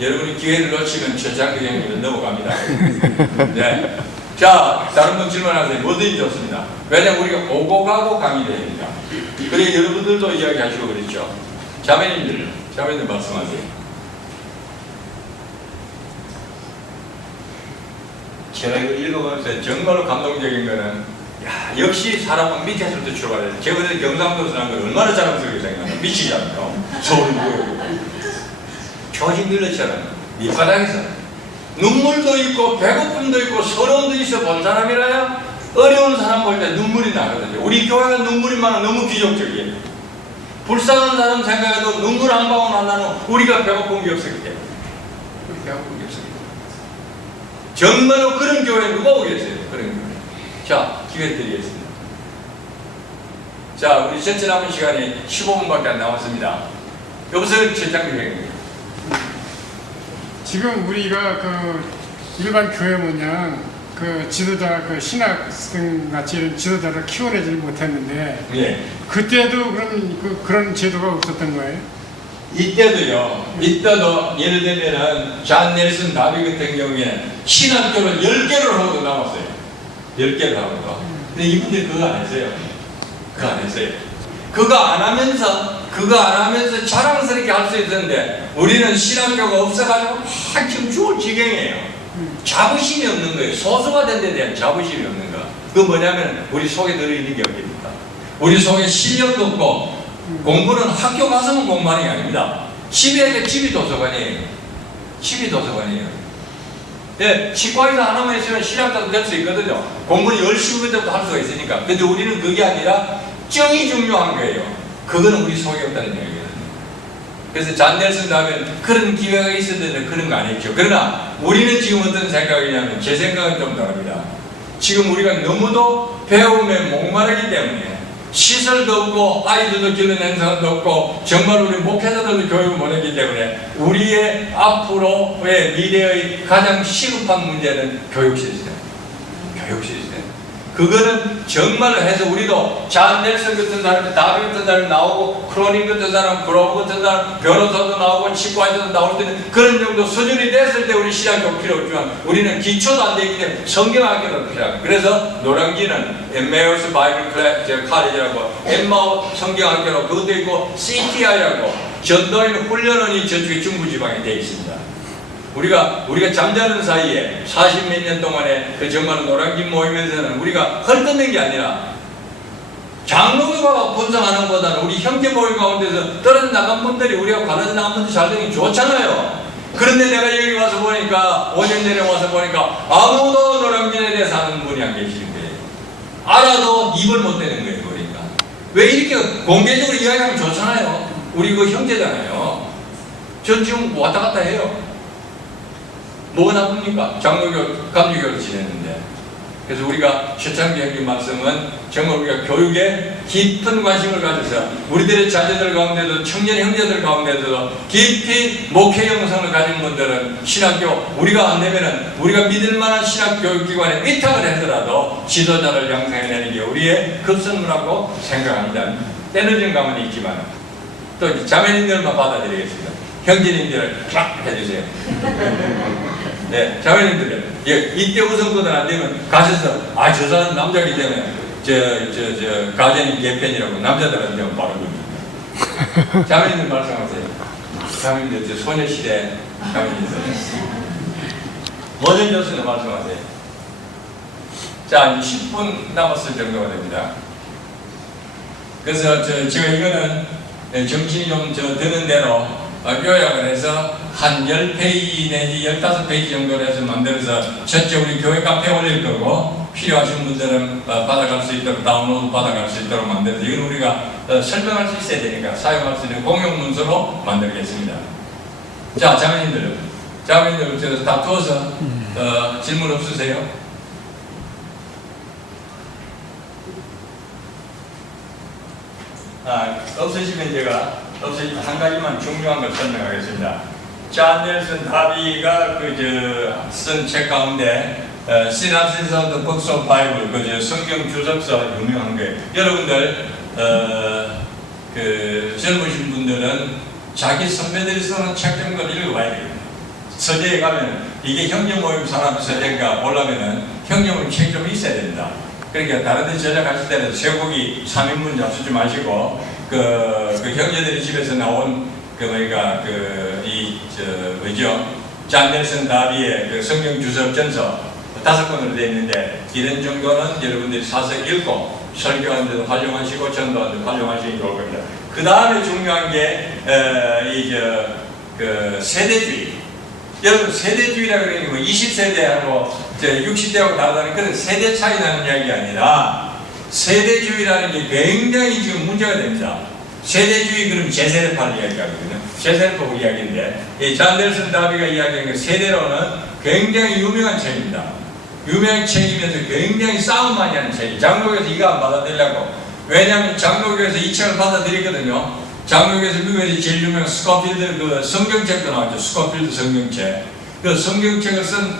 여러분이 기회를 놓치면 최장경 형님은 넘어갑니다. 네. 자, 다른 분 질문하세요. 뭐든지 좋습니다. 왜냐면 우리가 오고 가고 강의되니까. 그래 여러분들도 이야기하시고 그랬죠. 자매님들 말씀하세요. 제가 이거 읽어보면서 정말로 감동적인 거는 야, 역시 사람은 밑에서부터 출발해야 돼. 제가 그때 경상도에서 난 걸 얼마나 자랑스럽게 생각하나. 미치지 않나요? 서울이 뭐예요? 조지 밀러처럼 밑바닥에서 눈물도 있고 배고픔도 있고 서러움도 있어 본 사람이라야 어려운 사람 볼 때 눈물이 나거든요. 우리 교회가 눈물이 많아 너무 기적적이에요. 불쌍한 사람 생각해도 눈물 한 방울 안 나는 우리가 배고픈 게 없었기 때문에. 우리 배고픈 게 없었기 때문에. 정말로 그런 교회 누가 오겠어요? 그런 교회. 자, 기회 드리겠습니다. 자, 우리 전체 남은 시간이 15분밖에 안 남았습니다. 여기서 최장기회입니다. 지금 우리가 그 일반 교회 모양 그 지도자 그 신학생 같이 이런 지도자를 키워내지 못했는데 예. 그때도 그런 제도가 없었던 거예요? 이때도 예를 들면은 잔 넬슨 다비 같은 경우에 신학교를 10개를 하고도 나왔어요. 10개를 하고도. 근데 이분들이 그거 안 했어요. 그거 안 하면서 자랑스럽게 할 수 있었는데 우리는 신학교가 없어가지고 지금 죽을 지경이에요. 자부심이 없는 거예요. 소수가 된 데 대한 자부심이 없는 거. 그 뭐냐면 우리 속에 들어있는 게 없습니다. 우리 속에 실력도 없고 공부는 학교 가서만 공부하는 게 아닙니다. 집이 도서관이에요. 예, 치과에서 하나만 있으면 신학자도 될 수 있거든요. 공부는 열심히 그때부터 할 수가 있으니까. 근데 우리는 그게 아니라 정이 중요한 거예요. 그거는 우리 속에 없다는 얘기거든요. 그래서 잔 넬슨 다음에 그런 기회가 있었는데 그런 거 아니죠. 그러나 우리는 지금 어떤 생각이냐면 제 생각은 좀 다릅니다. 지금 우리가 너무도 배움에 목마르기 때문에 시설도 없고 아이들도 길러낸 사람도 없고 정말 우리 목회자들도 교육을 못했기 때문에 우리의 앞으로의 미래의 가장 시급한 문제는 교육 시스템. 그거는 정말로 해서 우리도 잔 넬슨 같은 사람이 다비 같은 사람이 나오고 크로닝 같은 사람, 그로브 같은 사람, 변호사도 나오고 치과에서도 나올 때는 그런 정도 수준이 됐을 때 우리 신학교 필요 없지만 우리는 기초도 안 되기 때문에 성경학교가 필요합니다. 그래서 노량진은 엠마우스 바이블 칼리지라고 엠마우 성경학교로 그것도 있고 CTI라고 전도인 훈련원이 저쪽에 중부지방에 되어 있습니다. 우리가 잠자는 사이에 40몇 년 동안에 그 정말 노량진 모임에서는 우리가 헐뜯는 게 아니라 장로교가 분성하는 것보다는 우리 형제 모임 가운데서 떨어져 나간 분들이 우리가 갈라져 나간 분들이 잘 되는 게 좋잖아요. 그런데 내가 여기 와서 보니까 5년 전에 와서 보니까 아무도 노량진에 대해서 아는 분이 안 계시는 거예요. 알아도 입을 못 대는 거예요. 그러니까 왜 이렇게 공개적으로 이야기하면 좋잖아요. 우리 그 형제잖아요. 전 지금 왔다 갔다 해요. 뭐가 나쁩니까? 장로교, 감리교를 지냈는데. 그래서 우리가 최창기 형님 말씀은 정말 우리가 교육에 깊은 관심을 가져서 우리들의 자녀들 가운데도 청년 형제들 가운데도 깊이 목회 영성을 가진 분들은 신학교 우리가 안 되면은 우리가 믿을 만한 신학교육기관에 위탁을 해서라도 지도자를 양성해내는 게 우리의 급선무라고 생각합니다. 때늦은 감은 있지만 또 자매님들만 받아들이겠습니다. 형제님들을 쫙 해주세요. 네, 자매님들, 예, 이때 우선거든 안 되면 가셔서 저 사람 남자기 때문에 가정이 개편이라고 남자들한테 바르거든요. 자매님들 말씀하세요. 자매님들 소녀시대 자매님들 모든 교수님 말씀하세요. 자, 이제 10분 남았을 정도가 됩니다. 그래서 제가 이거는 정신이 좀 드는 대로 요약을 해서 한 10페이지 내지 15페이지 정도로 해서 만들어서 첫째 우리 교회 카페에 올릴 거고 필요하신 분들은 받아갈 수 있도록 다운로드 받아갈 수 있도록 만들어서 이건 우리가 설명할 수 있어야 되니까 사용할 수 있는 공용 문서로 만들겠습니다. 자, 자매님들 다 두어서 질문 없으세요? 없으시면 제가 한 가지만 중요한 걸 설명하겠습니다. 존 넬슨 다비가 쓴 책 가운데 Synopsis of the Books of Bible, 성경 주석서 유명한 거예요. 여러분들 젊으신 분들은 자기 선배들이 쓰는 책 정도는 읽어봐야 돼요. 서재에 가면 이게 형제 모임 사람 서재인가 보려면은 형제 모임 책이 좀 있어야 됩니다. 그러니까 다른 데 제작하실 때는 쇠고기 3인분 잡수지 마시고 그 형제들이 집에서 나온 존 넬슨 다비의 성경 주석 전서 5권으로 되어 있는데 이런 정도는 여러분들이 사서 읽고 설교하는 데도 활용하시고 전도하는 데도 활용하시는 게 좋을 겁니다. 그 다음에 중요한 게 세대주의. 여러분 세대주의라 그러는 게 20세대하고 60대하고 다르다는 그런 세대 차이 나는 이야기가 아니라 세대주의라는 게 굉장히 지금 문제가 됩니다. 세대주의 그럼 제세대파를 이야기하거든요. 제세대파 이야기인데 이 존 넬슨 다비가 이야기한 게 세대로는 굉장히 유명한 책입니다. 유명한 책이면서 굉장히 싸움 많이 하는 책이 장로교에서 이거 안 받아들이려고. 왜냐하면 장로교에서 이 책을 받아들이거든요. 장로교에서 미국에서 제일 유명한 스코필드 성경책도 나왔죠. 스코필드 성경책. 그 성경책을 쓴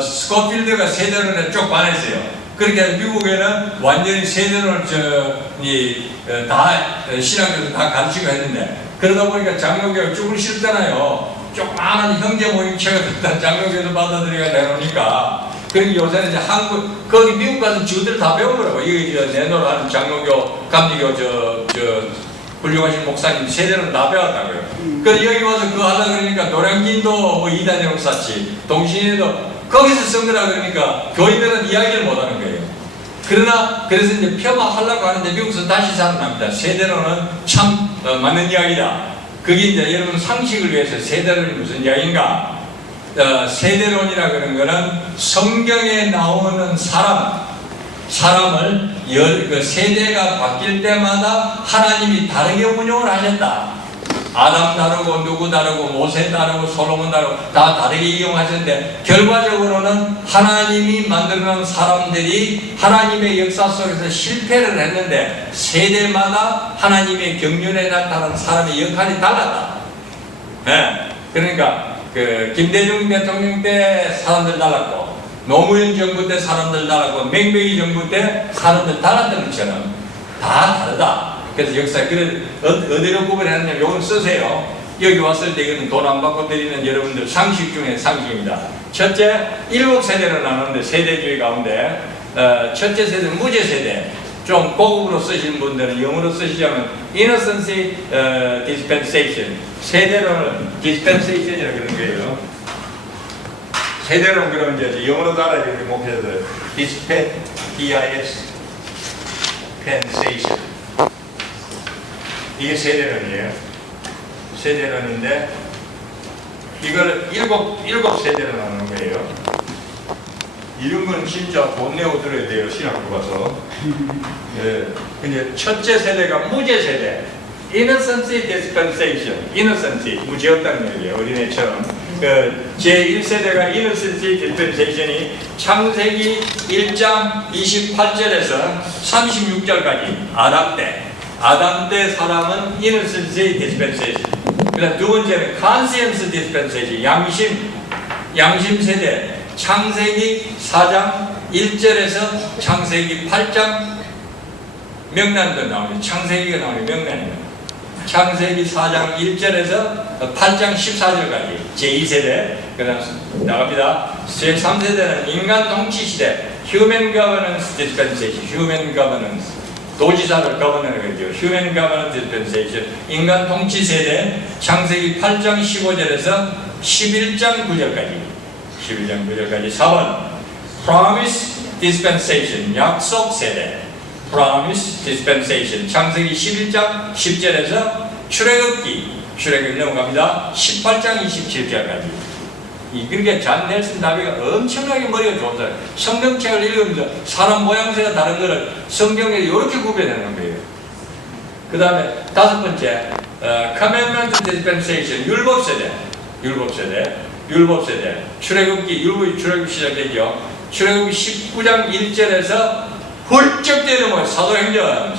스코필드가 세대론에 쭉 반했어요. 그렇게 미국에는 완전히 세대론을 다 신학교에서 다 가르치고 했는데 그러다 보니까 장로교가 죽을 싫잖아요. 조그마한 형제 모임 책을 다 장로교에서 받아들이가 되놓으니까 그러니 요새는 이제 거기 미국 가서 주들 다 배우더라고. 이거 내노로 하는 장로교, 감리교 훌륭하신 목사님 세대는 다 배웠다고요. 그래서 여기 와서 그거 하다 그러니까 노량진도 이단이라고 쌌지. 동신에도 거기서 쓴 거라 그러니까 교인들은 이야기를 못 하는 거예요. 그래서 이제 폄하하려고 하는데 미국에서 다시 살아납니다. 세대론은 참 맞는 이야기다. 그게 이제 여러분 상식을 위해서 세대론이 무슨 이야기인가? 세대론이라 그런 거는 성경에 나오는 사람을 세대가 바뀔 때마다 하나님이 다르게 운영을 하셨다. 아담 다르고 누구 다르고 모세 다르고 솔로몬 다르고 다 다르게 이용하셨는데 결과적으로는 하나님이 만들어놓은 사람들이 하나님의 역사 속에서 실패를 했는데 세대마다 하나님의 경륜에 나타난 사람의 역할이 달랐다. 네. 그러니까 김대중 대통령 때 사람들 달랐고 노무현 정부 때 사람들 달랐고 맹백이 정부 때 사람들 달랐던 것처럼 다 다르다. 그래서 역사 어디로 구분했냐면 요건 쓰세요. 여기 왔을 때 이거는 돈 안 받고 드리는 여러분들 상식 중에 상식입니다. 첫째 7세대로 나누는데 세대주의 가운데 첫째 세대는 무죄 세대. 좀 고급으로 쓰시는 분들은 영어로 쓰시자면 Innocency Dispensation. 세대로는 Dispensation이라고 그러는 거예요. 세대로는 그러면 이제 영어로 따라야 되는 목표들 Dispensation. 이게 세대론이에요. 세대론인데 이걸 일곱 세대로 나누는 거예요. 이런 건 진짜 돈 내고 들어야 돼요. 신학교 가서. 예. 근데 첫째 세대가 무죄 세대. Innocency Dispensation. Innocency. 무죄 없다는 얘기예요. 어린애처럼. 제1세대가 Innocency Dispensation이 창세기 1장 28절에서 36절까지 아담 때 사람은 Innocency Dispensation. 그다음 두 번째는 Conscience Dispensation. 양심 세대. 창세기 4장 1절에서 창세기 8장 명란도 나오죠. 창세기가 나오는 명란이에요. 창세기 4장 1절에서 8장 14절까지 제2세대, 그 다음 나갑니다. 제3세대는 인간 통치 시대, Human Governance Dispensation, Human Governance, 도지사를 governor 그러죠. Human Governance Dispensation, 인간 통치 세대, 창세기 8장 15절에서 11장 9절까지, 11장 9절까지. 4번, Promise Dispensation, 약속 세대, Promise Dispensation, 창세기 11장 10절에서 출애굽기 넘어갑니다. 18장 27절까지. 그러니까 잔 넬슨 다비가 엄청나게 머리가 좋은 사람. 성경책을 읽으면서 사람 모양새가 다른 거를 성경에 이렇게 구별하는 거예요. 그 다음에 5번째, Commandment Dispensation, 율법 세대. 출애굽기 시작되죠. 출애굽기 19장 1절에서 훌쩍 때려먹어요. 사도행전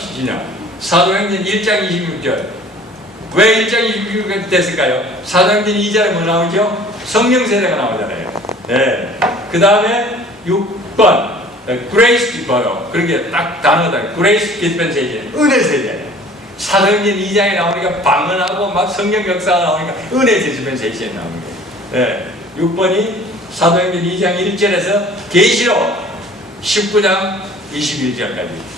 1장 26절. 왜 1장 26절 됐을까요? 사도행전 2절에 뭐 나오죠? 성령 세대가 나오잖아요. 네. 그 다음에 6번, Grace, 그런 게 딱 단어다. Grace Dispensation, 은혜 세대. 사도행전 2장에 나오니까 방언하고 막 성령 역사가 나오니까 은혜 디스펜세이션 나오는 거예요. 네. 6번이 사도행전 2장 1절에서 계시록 19장 21절까지.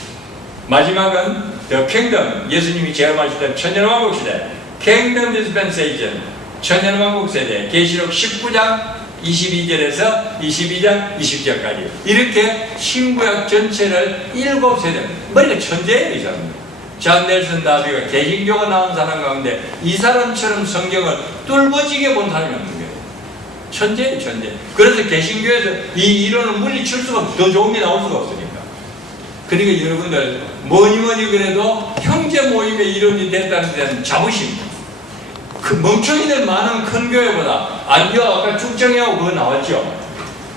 마지막은 The Kingdom, 예수님이 제안하셨던 천년왕국 시대, Kingdom Dispensation, 천년왕국 세대, 계시록 19장 22절에서 22장 20절까지. 이렇게 신구약 전체를 7세대, 머리가 천재예요, 이 사람은. 잔 넬슨 다비가 개신교가 나온 사람 가운데 이 사람처럼 성경을 뚫어지게 본 사람이 없는 거예요. 천재예요, 천재. 그래서 개신교에서 이 이론을 물리칠 수가 없어. 더 좋은 게 나올 수가 없으니까. 그러니까 여러분들 뭐니 그래도 형제 모임의 이론이 됐다는 데는 자부심. 그 멍청이들 많은 큰 교회보다 아까 쭉정이하고 그거 나왔죠.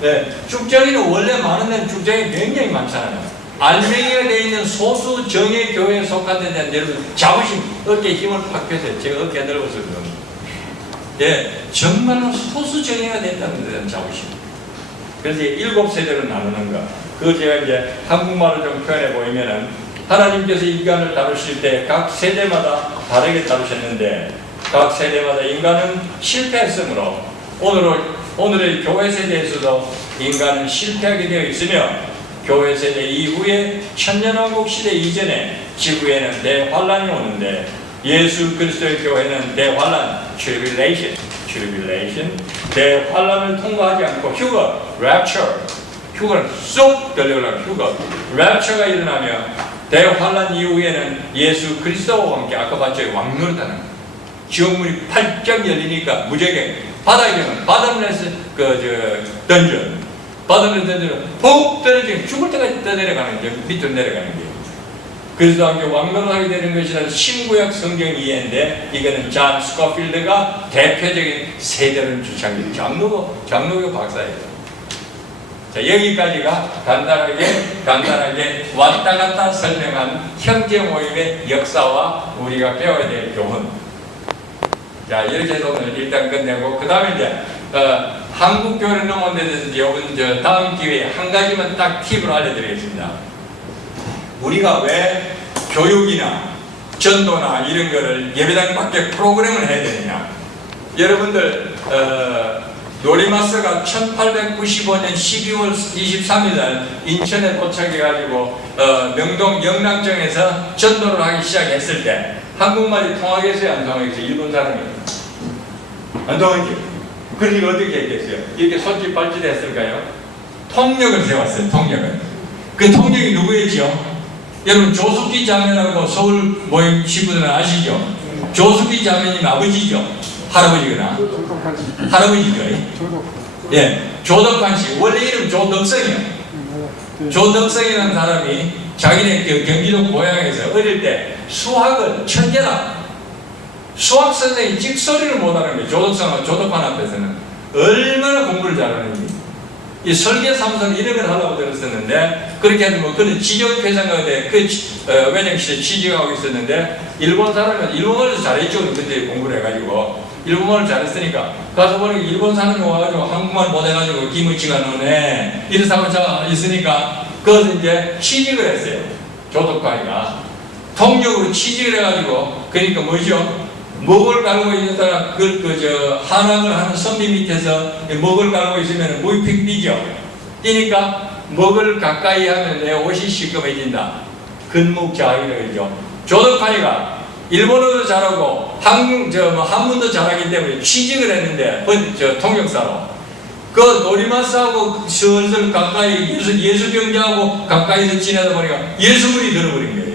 네, 쭉정이는 원래 많은 데는 쭉정이 굉장히 많잖아요. 알맹이가 되어 있는 소수 정예 교회에 속한 데는 여러분 자부심, 어깨에 힘을 팍 펴세요. 제가 어깨 넓어서 그런. 예, 정말로 소수 정예가 됐다는 데는 자부심. 그래서 7세대로 나누는 거. 그 제가 이제 한국말을 좀 표현해 보이면은 하나님께서 인간을 다루실 때 각 세대마다 다르게 다루셨는데 각 세대마다 인간은 실패했으므로 오늘의 교회 세대에서도 인간은 실패하게 되어 있으며 교회 세대 이후에 천년왕국 시대 이전에 지구에는 대환란이 오는데 예수 그리스도의 교회는 대환란, tribulation, 대환란을 통과하지 않고 휴거, rapture, 휴거는 쏙 들려오는 휴거, rapture가 일어나며 대환란 이후에는 예수 그리스도와 함께 아까 봤죠, 왕노릇하는 지옥문이 팔짝 열리니까 무적에 바닥에는 바닥레스 던전, 바닥레스 던전은 푹 떨어지면 죽을 때까지 떠내려가는 게 밑으로 내려가는 게. 그래서 함께 왕노릇하게 되는 것이라는 신구약 성경 이해인데 이거는 잔 스코필드가 대표적인 세대를 주창한 장로교 박사예요. 자, 여기까지가 간단하게 왔다 갔다 설명한 형제 모임의 역사와 우리가 배워야 될 교훈. 자, 이렇게 해서 오늘 일단 끝내고, 그 다음에 이제, 한국교회를 넘어온 데 대해서 이제 다음 기회에 한 가지만 딱 팁으로 알려드리겠습니다. 우리가 왜 교육이나 전도나 이런 거를 예배당 밖에 프로그램을 해야 되느냐. 여러분들, 노리마스가 1895년 12월 23일 날 인천에 도착해가지고 명동 영락정에서 전도를 하기 시작했을 때 한국말이 통하겠어요? 안 통하겠어요? 일본 사람이 안 통하겠죠? 그러니까 어떻게 했겠어요? 이렇게 손짓발짓 했을까요? 통역을 세웠어요. 그 통역이 누구였죠? 여러분 조숙기 자매라고 서울 모임 신부들은 아시죠? 조숙기 자매님 아버지죠? 할아버지거나 할아버지죠. 예, 조덕환 씨 원래 이름 조덕성이요. 조덕성이라는 사람이 자기네 경기도 고향에서 어릴 때 수학을 천재다. 수학 선생님 찍소리를 못하는 거예요. 조덕환 앞에서는 얼마나 공부를 잘하는지. 이 설계사무소는 이런 걸 하려고 들었었는데 그렇게 해서 뭐 그런 지적회장가에 외정시에 취직하고 있었는데 일본 사람은 일본어를 잘했죠. 그때 공부를 해가지고 일본어를 잘했으니까 가서 보니까 일본 사람이 와가지고 한국말 못해가지고 김우치가 너네 이런 사람이 있으니까 그것을 이제 취직을 했어요. 조덕환이가 통역으로 취직을 해가지고, 그러니까 뭐죠? 먹을 갈고 있는 사람, 한항을 하는 선비 밑에서 먹을 갈고 있으면 목이 픽 뛰죠. 뛰니까 먹을 가까이 하면 내 옷이 시커매진다. 근묵자학이라고 그러죠. 조덕하니가 일본어도 잘하고 한문도 잘하기 때문에 취직을 했는데 통역사로 그 노리마스하고 슬슬 가까이 예수병자하고 가까이서 지내다 보니까 예수물이 들어버린 거예요.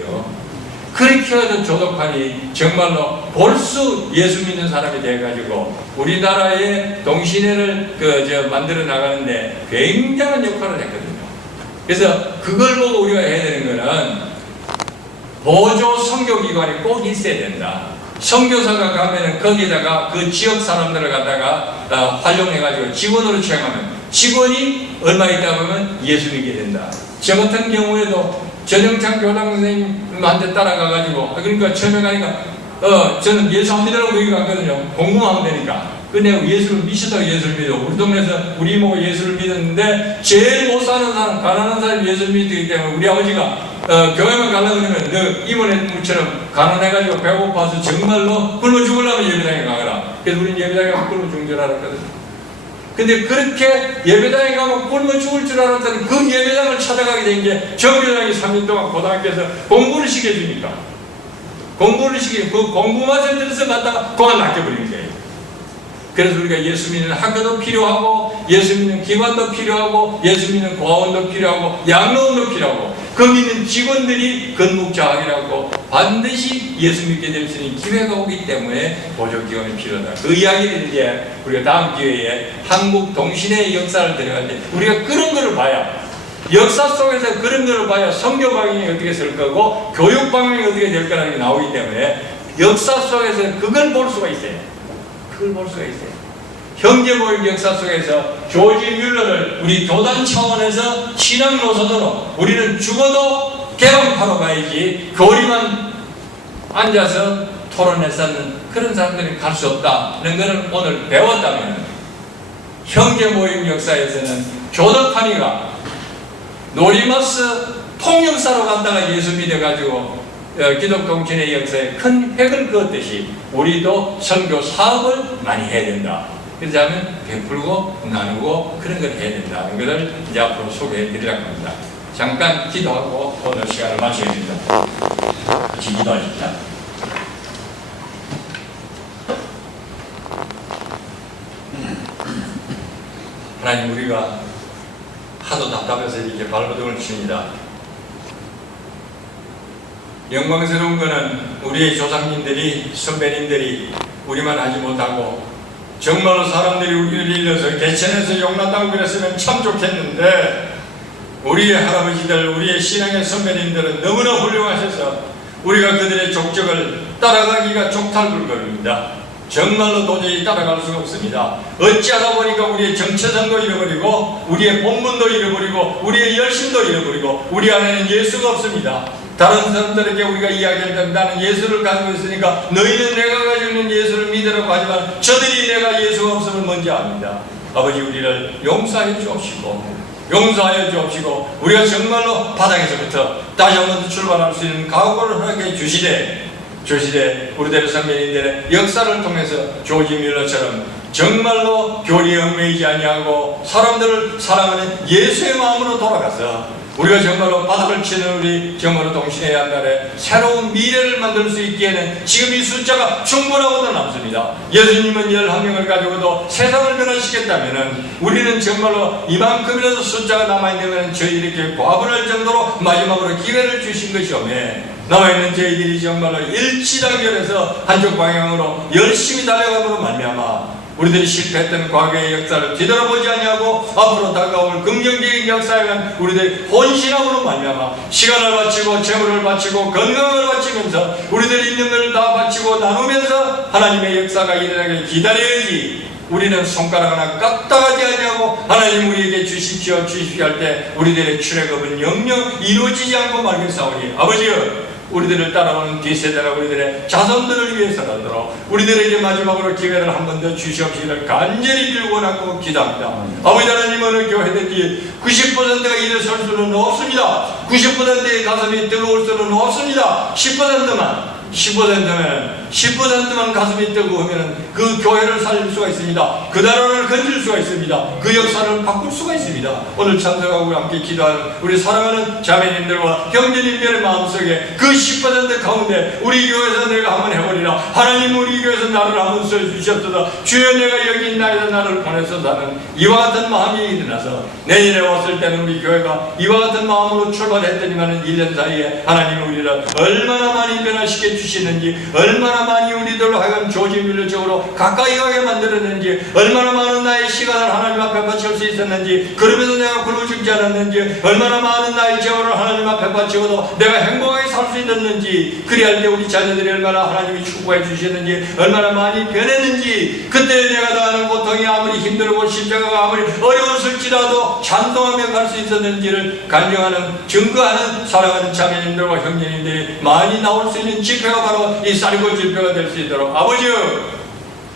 그렇게 해서 조덕환이 정말로 볼수 예수 믿는 사람이 돼가지고 우리나라의 동시대를 만들어 나가는데 굉장한 역할을 했거든요. 그래서 그걸 보고 우리가 해야 되는 거는 보조 선교기관이 꼭 있어야 된다. 선교사가 가면은 거기다가 그 지역 사람들을 갖다가 활용해가지고 직원으로 채용하면 직원이 얼마 있다 보면 예수 믿게 된다. 저 같은 경우에도 전영창 교장 선생님한테 따라가가지고 그러니까 처음에 가니까 저는 예수 안 믿으라고 여기 갔거든요. 공부하면 되니까. 근데 예수를 믿으다가 예수를 믿어. 우리 동네에서 우리 이모가 예수를 믿었는데 제일 못 사는 사람, 가난한 사람이 예수를 믿기 때문에 우리 아버지가 교회만 가려고 그러면 너 이모네처럼 가난해가지고 배고파서 정말로 굶어 죽으려면 예배당에 가거라. 그래서 우리는 예배당에 가면 굶어 죽은 줄 알았거든요. 근데 그렇게 예배당에 가면 굶어 죽을 줄 알았더니 그 예배당을 찾아가게 된 게 정교장이 3년 동안 고등학교에서 공부를 시켜주니까 공부를 시키고 그 공부 맛에 들어서 갔다가 그만 낚여버리는 거예요. 그래서 우리가 예수 믿는 학교도 필요하고 예수 믿는 기관도 필요하고 예수 믿는 고아원도 필요하고 양로원도 필요하고 그 믿는 직원들이 건국자학이라고 반드시 예수 믿게 될 수 있는 기회가 오기 때문에 보조기관이 필요하다. 그 이야기를 이제 우리가 다음 기회에 한국 동시대의 역사를 들어갈 때 우리가 그런 거를 봐야 역사 속에서 그런 거를 봐야 선교 방향이 어떻게 될 거고 교육 방향이 어떻게 될 거라는 게 나오기 때문에 역사 속에서 그걸 볼 수가 있어요. 그걸 볼 수가 있어요. 형제모임 역사 속에서 조지 뮬러를 우리 교단 차원에서 신앙 노선으로 우리는 죽어도 개방파로 가야지 교리만 앉아서 토론했었는 그런 사람들이 갈 수 없다는 것을 오늘 배웠다면 형제모임 역사에서는 조덕하니가 노리마스 통역사로 갔다가 예수 믿어가지고 기독동신의 역사에 큰 획을 그었듯이 우리도 선교 사업을 많이 해야 된다. 그래서 하면 베풀고 나누고 그런 걸 해야 된다는 것을 이제 앞으로 소개해 드리려고 합니다. 잠깐 기도하고 오늘 시간을 마치겠습니다. 같이 기도하십시다. 하나님, 우리가 하도 답답해서 이렇게 발버둥을 칩니다. 영광스러운 것은 우리의 조상님들이, 선배님들이 우리만 하지 못하고 정말로 사람들이 우리를 일러서 개천에서 용납하고 그랬으면 참 좋겠는데 우리의 할아버지들, 우리의 신앙의 선배님들은 너무나 훌륭하셔서 우리가 그들의 족적을 따라가기가 족탈불급입니다. 정말로 도저히 따라갈 수가 없습니다. 어찌하다 보니까 우리의 정체성도 잃어버리고 우리의 본분도 잃어버리고 우리의 열심도 잃어버리고 우리 안에는 예수가 없습니다. 다른 사람들에게 우리가 이야기할 때 나는 예수를 가지고 있으니까 너희는 내가 가지고 있는 예수를 믿으라고 하지만 저들이 내가 예수가 없음을 뭔지 압니다. 아버지, 우리를 용서하여 주옵시고 용서하여 주옵시고 우리가 정말로 바닥에서부터 다시 한 번 출발할 수 있는 각오를 허락해 주시되 우리들의 선배님들의 역사를 통해서 조지 뮬러처럼 정말로 교리에 얽매이지 아니하고 사람들을 사랑하는 예수의 마음으로 돌아가서 우리가 정말로 바닥을 치는 우리 정말로 동시대의 한 날에 새로운 미래를 만들 수 있기에는 지금 이 숫자가 충분하고도 남습니다. 예수님은 11명을 가지고도 세상을 변화시켰다면 우리는 정말로 이만큼이라도 숫자가 남아있는 것은 저희들에게 과분할 정도로 마지막으로 기회를 주신 것이오매 남아있는 저희들이 정말로 일치단결해서 한쪽 방향으로 열심히 달려감으로 말미암아 우리들이 실패했던 과거의 역사를 뒤돌아보지 아니하고 앞으로 다가올 긍정적인 역사에 대한 우리들의 혼신함으로 말미암아 시간을 바치고 재물을 바치고 건강을 바치면서 우리들이 있는 걸 다 바치고 나누면서 하나님의 역사가 일어나길 기다려야지. 우리는 손가락 하나 까딱하지 아니하고 하나님 우리에게 주십시오 할 때 우리들의 출애굽은 영영 이루어지지 않고 말겠사오니 아버지여, 우리들을 따라오는 뒷세대나 우리들의 자손들을 위해서라도 우리들에게 마지막으로 기회를 한 번 더 주시옵시기를 간절히 빌고 원하고 기도합니다. 아버지 하나님, 어느 교회든지 90%가 일어설 수는 없습니다. 90%의 가슴이 뜨거울 수는 없습니다. 10%만 가슴이 뜨거우면 그 교회를 살릴 수가 있습니다. 그 나라를 건질 수가 있습니다. 그 역사를 바꿀 수가 있습니다. 오늘 참석하고 함께 기도하는 우리 사랑하는 자매님들과 형제님들의 마음속에 그 10% 가운데 우리 교회에서 내가 한번 해보리라. 하나님, 우리 교회에서 나를 한번 써주시옵소서. 주여, 내가 여기 있나이다. 나를 보내서 사는 이와 같은 마음이 일어나서 내년에 왔을 때는 우리 교회가 이와 같은 마음으로 출발했더니만은 1년 사이에 하나님은 우리를 얼마나 많이 변화시켜 주시는지, 얼마나 많이 우리들로 하여금 조직밀적으로 가까이 가게 만들었는지, 얼마나 많은 나의 시간을 하나님 앞에 바칠 수 있었는지, 그러면서 내가 굶어 죽지 않았는지, 얼마나 많은 나의 재원을 하나님 앞에 바치고도 내가 행복하게 살 수 있었는지, 그리할 때 우리 자녀들이 얼마나 하나님이 축복해 주시는지, 얼마나 많이 변했는지, 그때 내가 당하는 고통이 아무리 힘들고 십자가가 아무리 어려웠을지라도 찬송하며 갈 수 있었는지를 간증하는, 증거하는 사랑하는 자매님들과 형제님들이 많이 나올 수 있는 집회가 바로 이 쌀고 집회가 될 수 있도록 아버지여,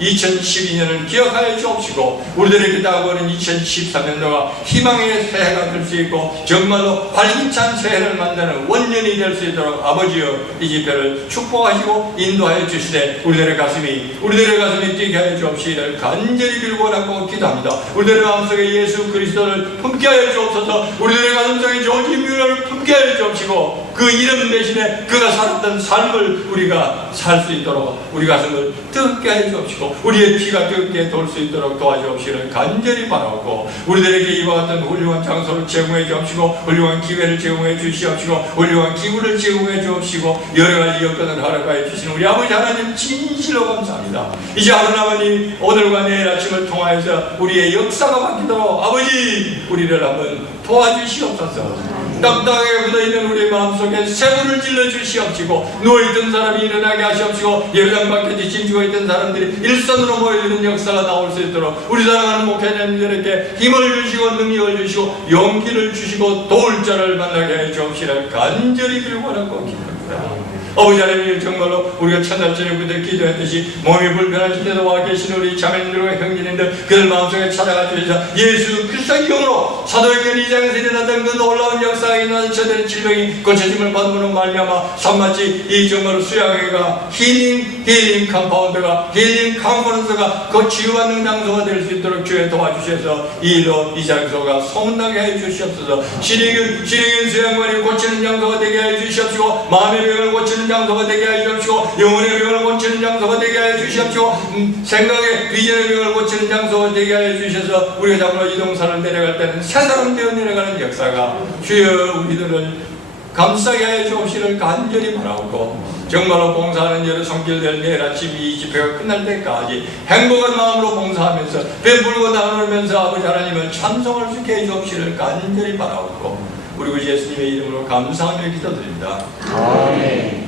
2012년을 기억하여 주옵시고 우리들에게 다가오는 2013년도가 희망의 새해가 될 수 있고 정말로 활기찬 새해를 만드는 원년이 될 수 있도록 아버지여, 이 집회를 축복하시고 인도하여 주시되 우리들의 가슴이 뛰게 하여 주옵시기를 간절히 빌고 원하고 기도합니다. 우리들의 마음속에 예수 그리스도를 품게 하여 주옵소서. 우리들의 가슴속에 조지미를 품게 하여 주옵시고 그 이름 대신에 그가 살았던 삶을 우리가 살 수 있도록 우리 가슴을 뜨겁게 하여 주옵시고 우리의 피가 뜨겁게 돌 수 있도록 도와주옵시기를 간절히 바라고, 우리들에게 이와 같은 훌륭한 장소를 제공해 주옵시고 훌륭한 기회를 제공해 주시옵시고 훌륭한 기구를 제공해 주옵시고 여러 가지 여건을 허락하여 주시는 우리 아버지 하나님 진실로 감사합니다. 이제 하루 남으니 오늘과 내일 아침을 통하여서 우리의 역사가 바뀌도록 아버지 우리를 한번 도와주시옵소서. 딱딱하게 묻어있는 우리의 마음속에 새물을 질러주시옵시고 누워있던 사람이 일어나게 하시옵시고 예배당 밖에 뒤짐지고 있던 사람들이 일선으로 모여드는 역사가 나올 수 있도록 우리 사랑하는 목회자님들에게 힘을 주시고 능력을 주시고 용기를 주시고 도울 자를 만나게 해 주옵시기를 간절히 빌고 원하고 기도합니다. 아버지 하나님, 정말로 우리가 첫날 저녁부터 기도했듯이 몸이 불편하실 때도 와 계신 우리 자매님들과 형제님들 그들 마음속에 찾아가 주셔서 예수 그리스도의 이름으로 사도행전 2장에서 일어났던 그 놀라운 역사에 일어나는 저들의 질병이 고쳐짐을 받음으로 말미암아 산마치 이 정말로 수양회가 힐링 컴파운드가 힐링 컨퍼런스가 그 치유받는 장소가 될 수 있도록 주에 도와주셔서 이 장소가 소문나게 해 주시옵소서. 신의균 수양관이 고치는 장소가 되게 해 주시옵시고 마음의 병을 고치는 장소가 되게 하여 주옵시고 영혼의 병을 고치는 장소가 되게 하여 주시옵시고 생각의 비전의 병을 고치는 장소가 되게 하여 주셔서 우리가 잡으러 이동산을 내려갈 때는 새 사람 되어 내려가는 역사가 주여 우리들을 감싸게 하여 주옵시기를 간절히 바라고, 정말로 봉사하는 여러 손길들 내일 아침 이 집회가 끝날 때까지 행복한 마음으로 봉사하면서 베풀고 나누면서 아버지 하나님을 찬송할 수 있게 해 주옵시기를 간절히 바라고 우리 구주 예수님의 이름으로 감사하며 기도드립니다. 아멘.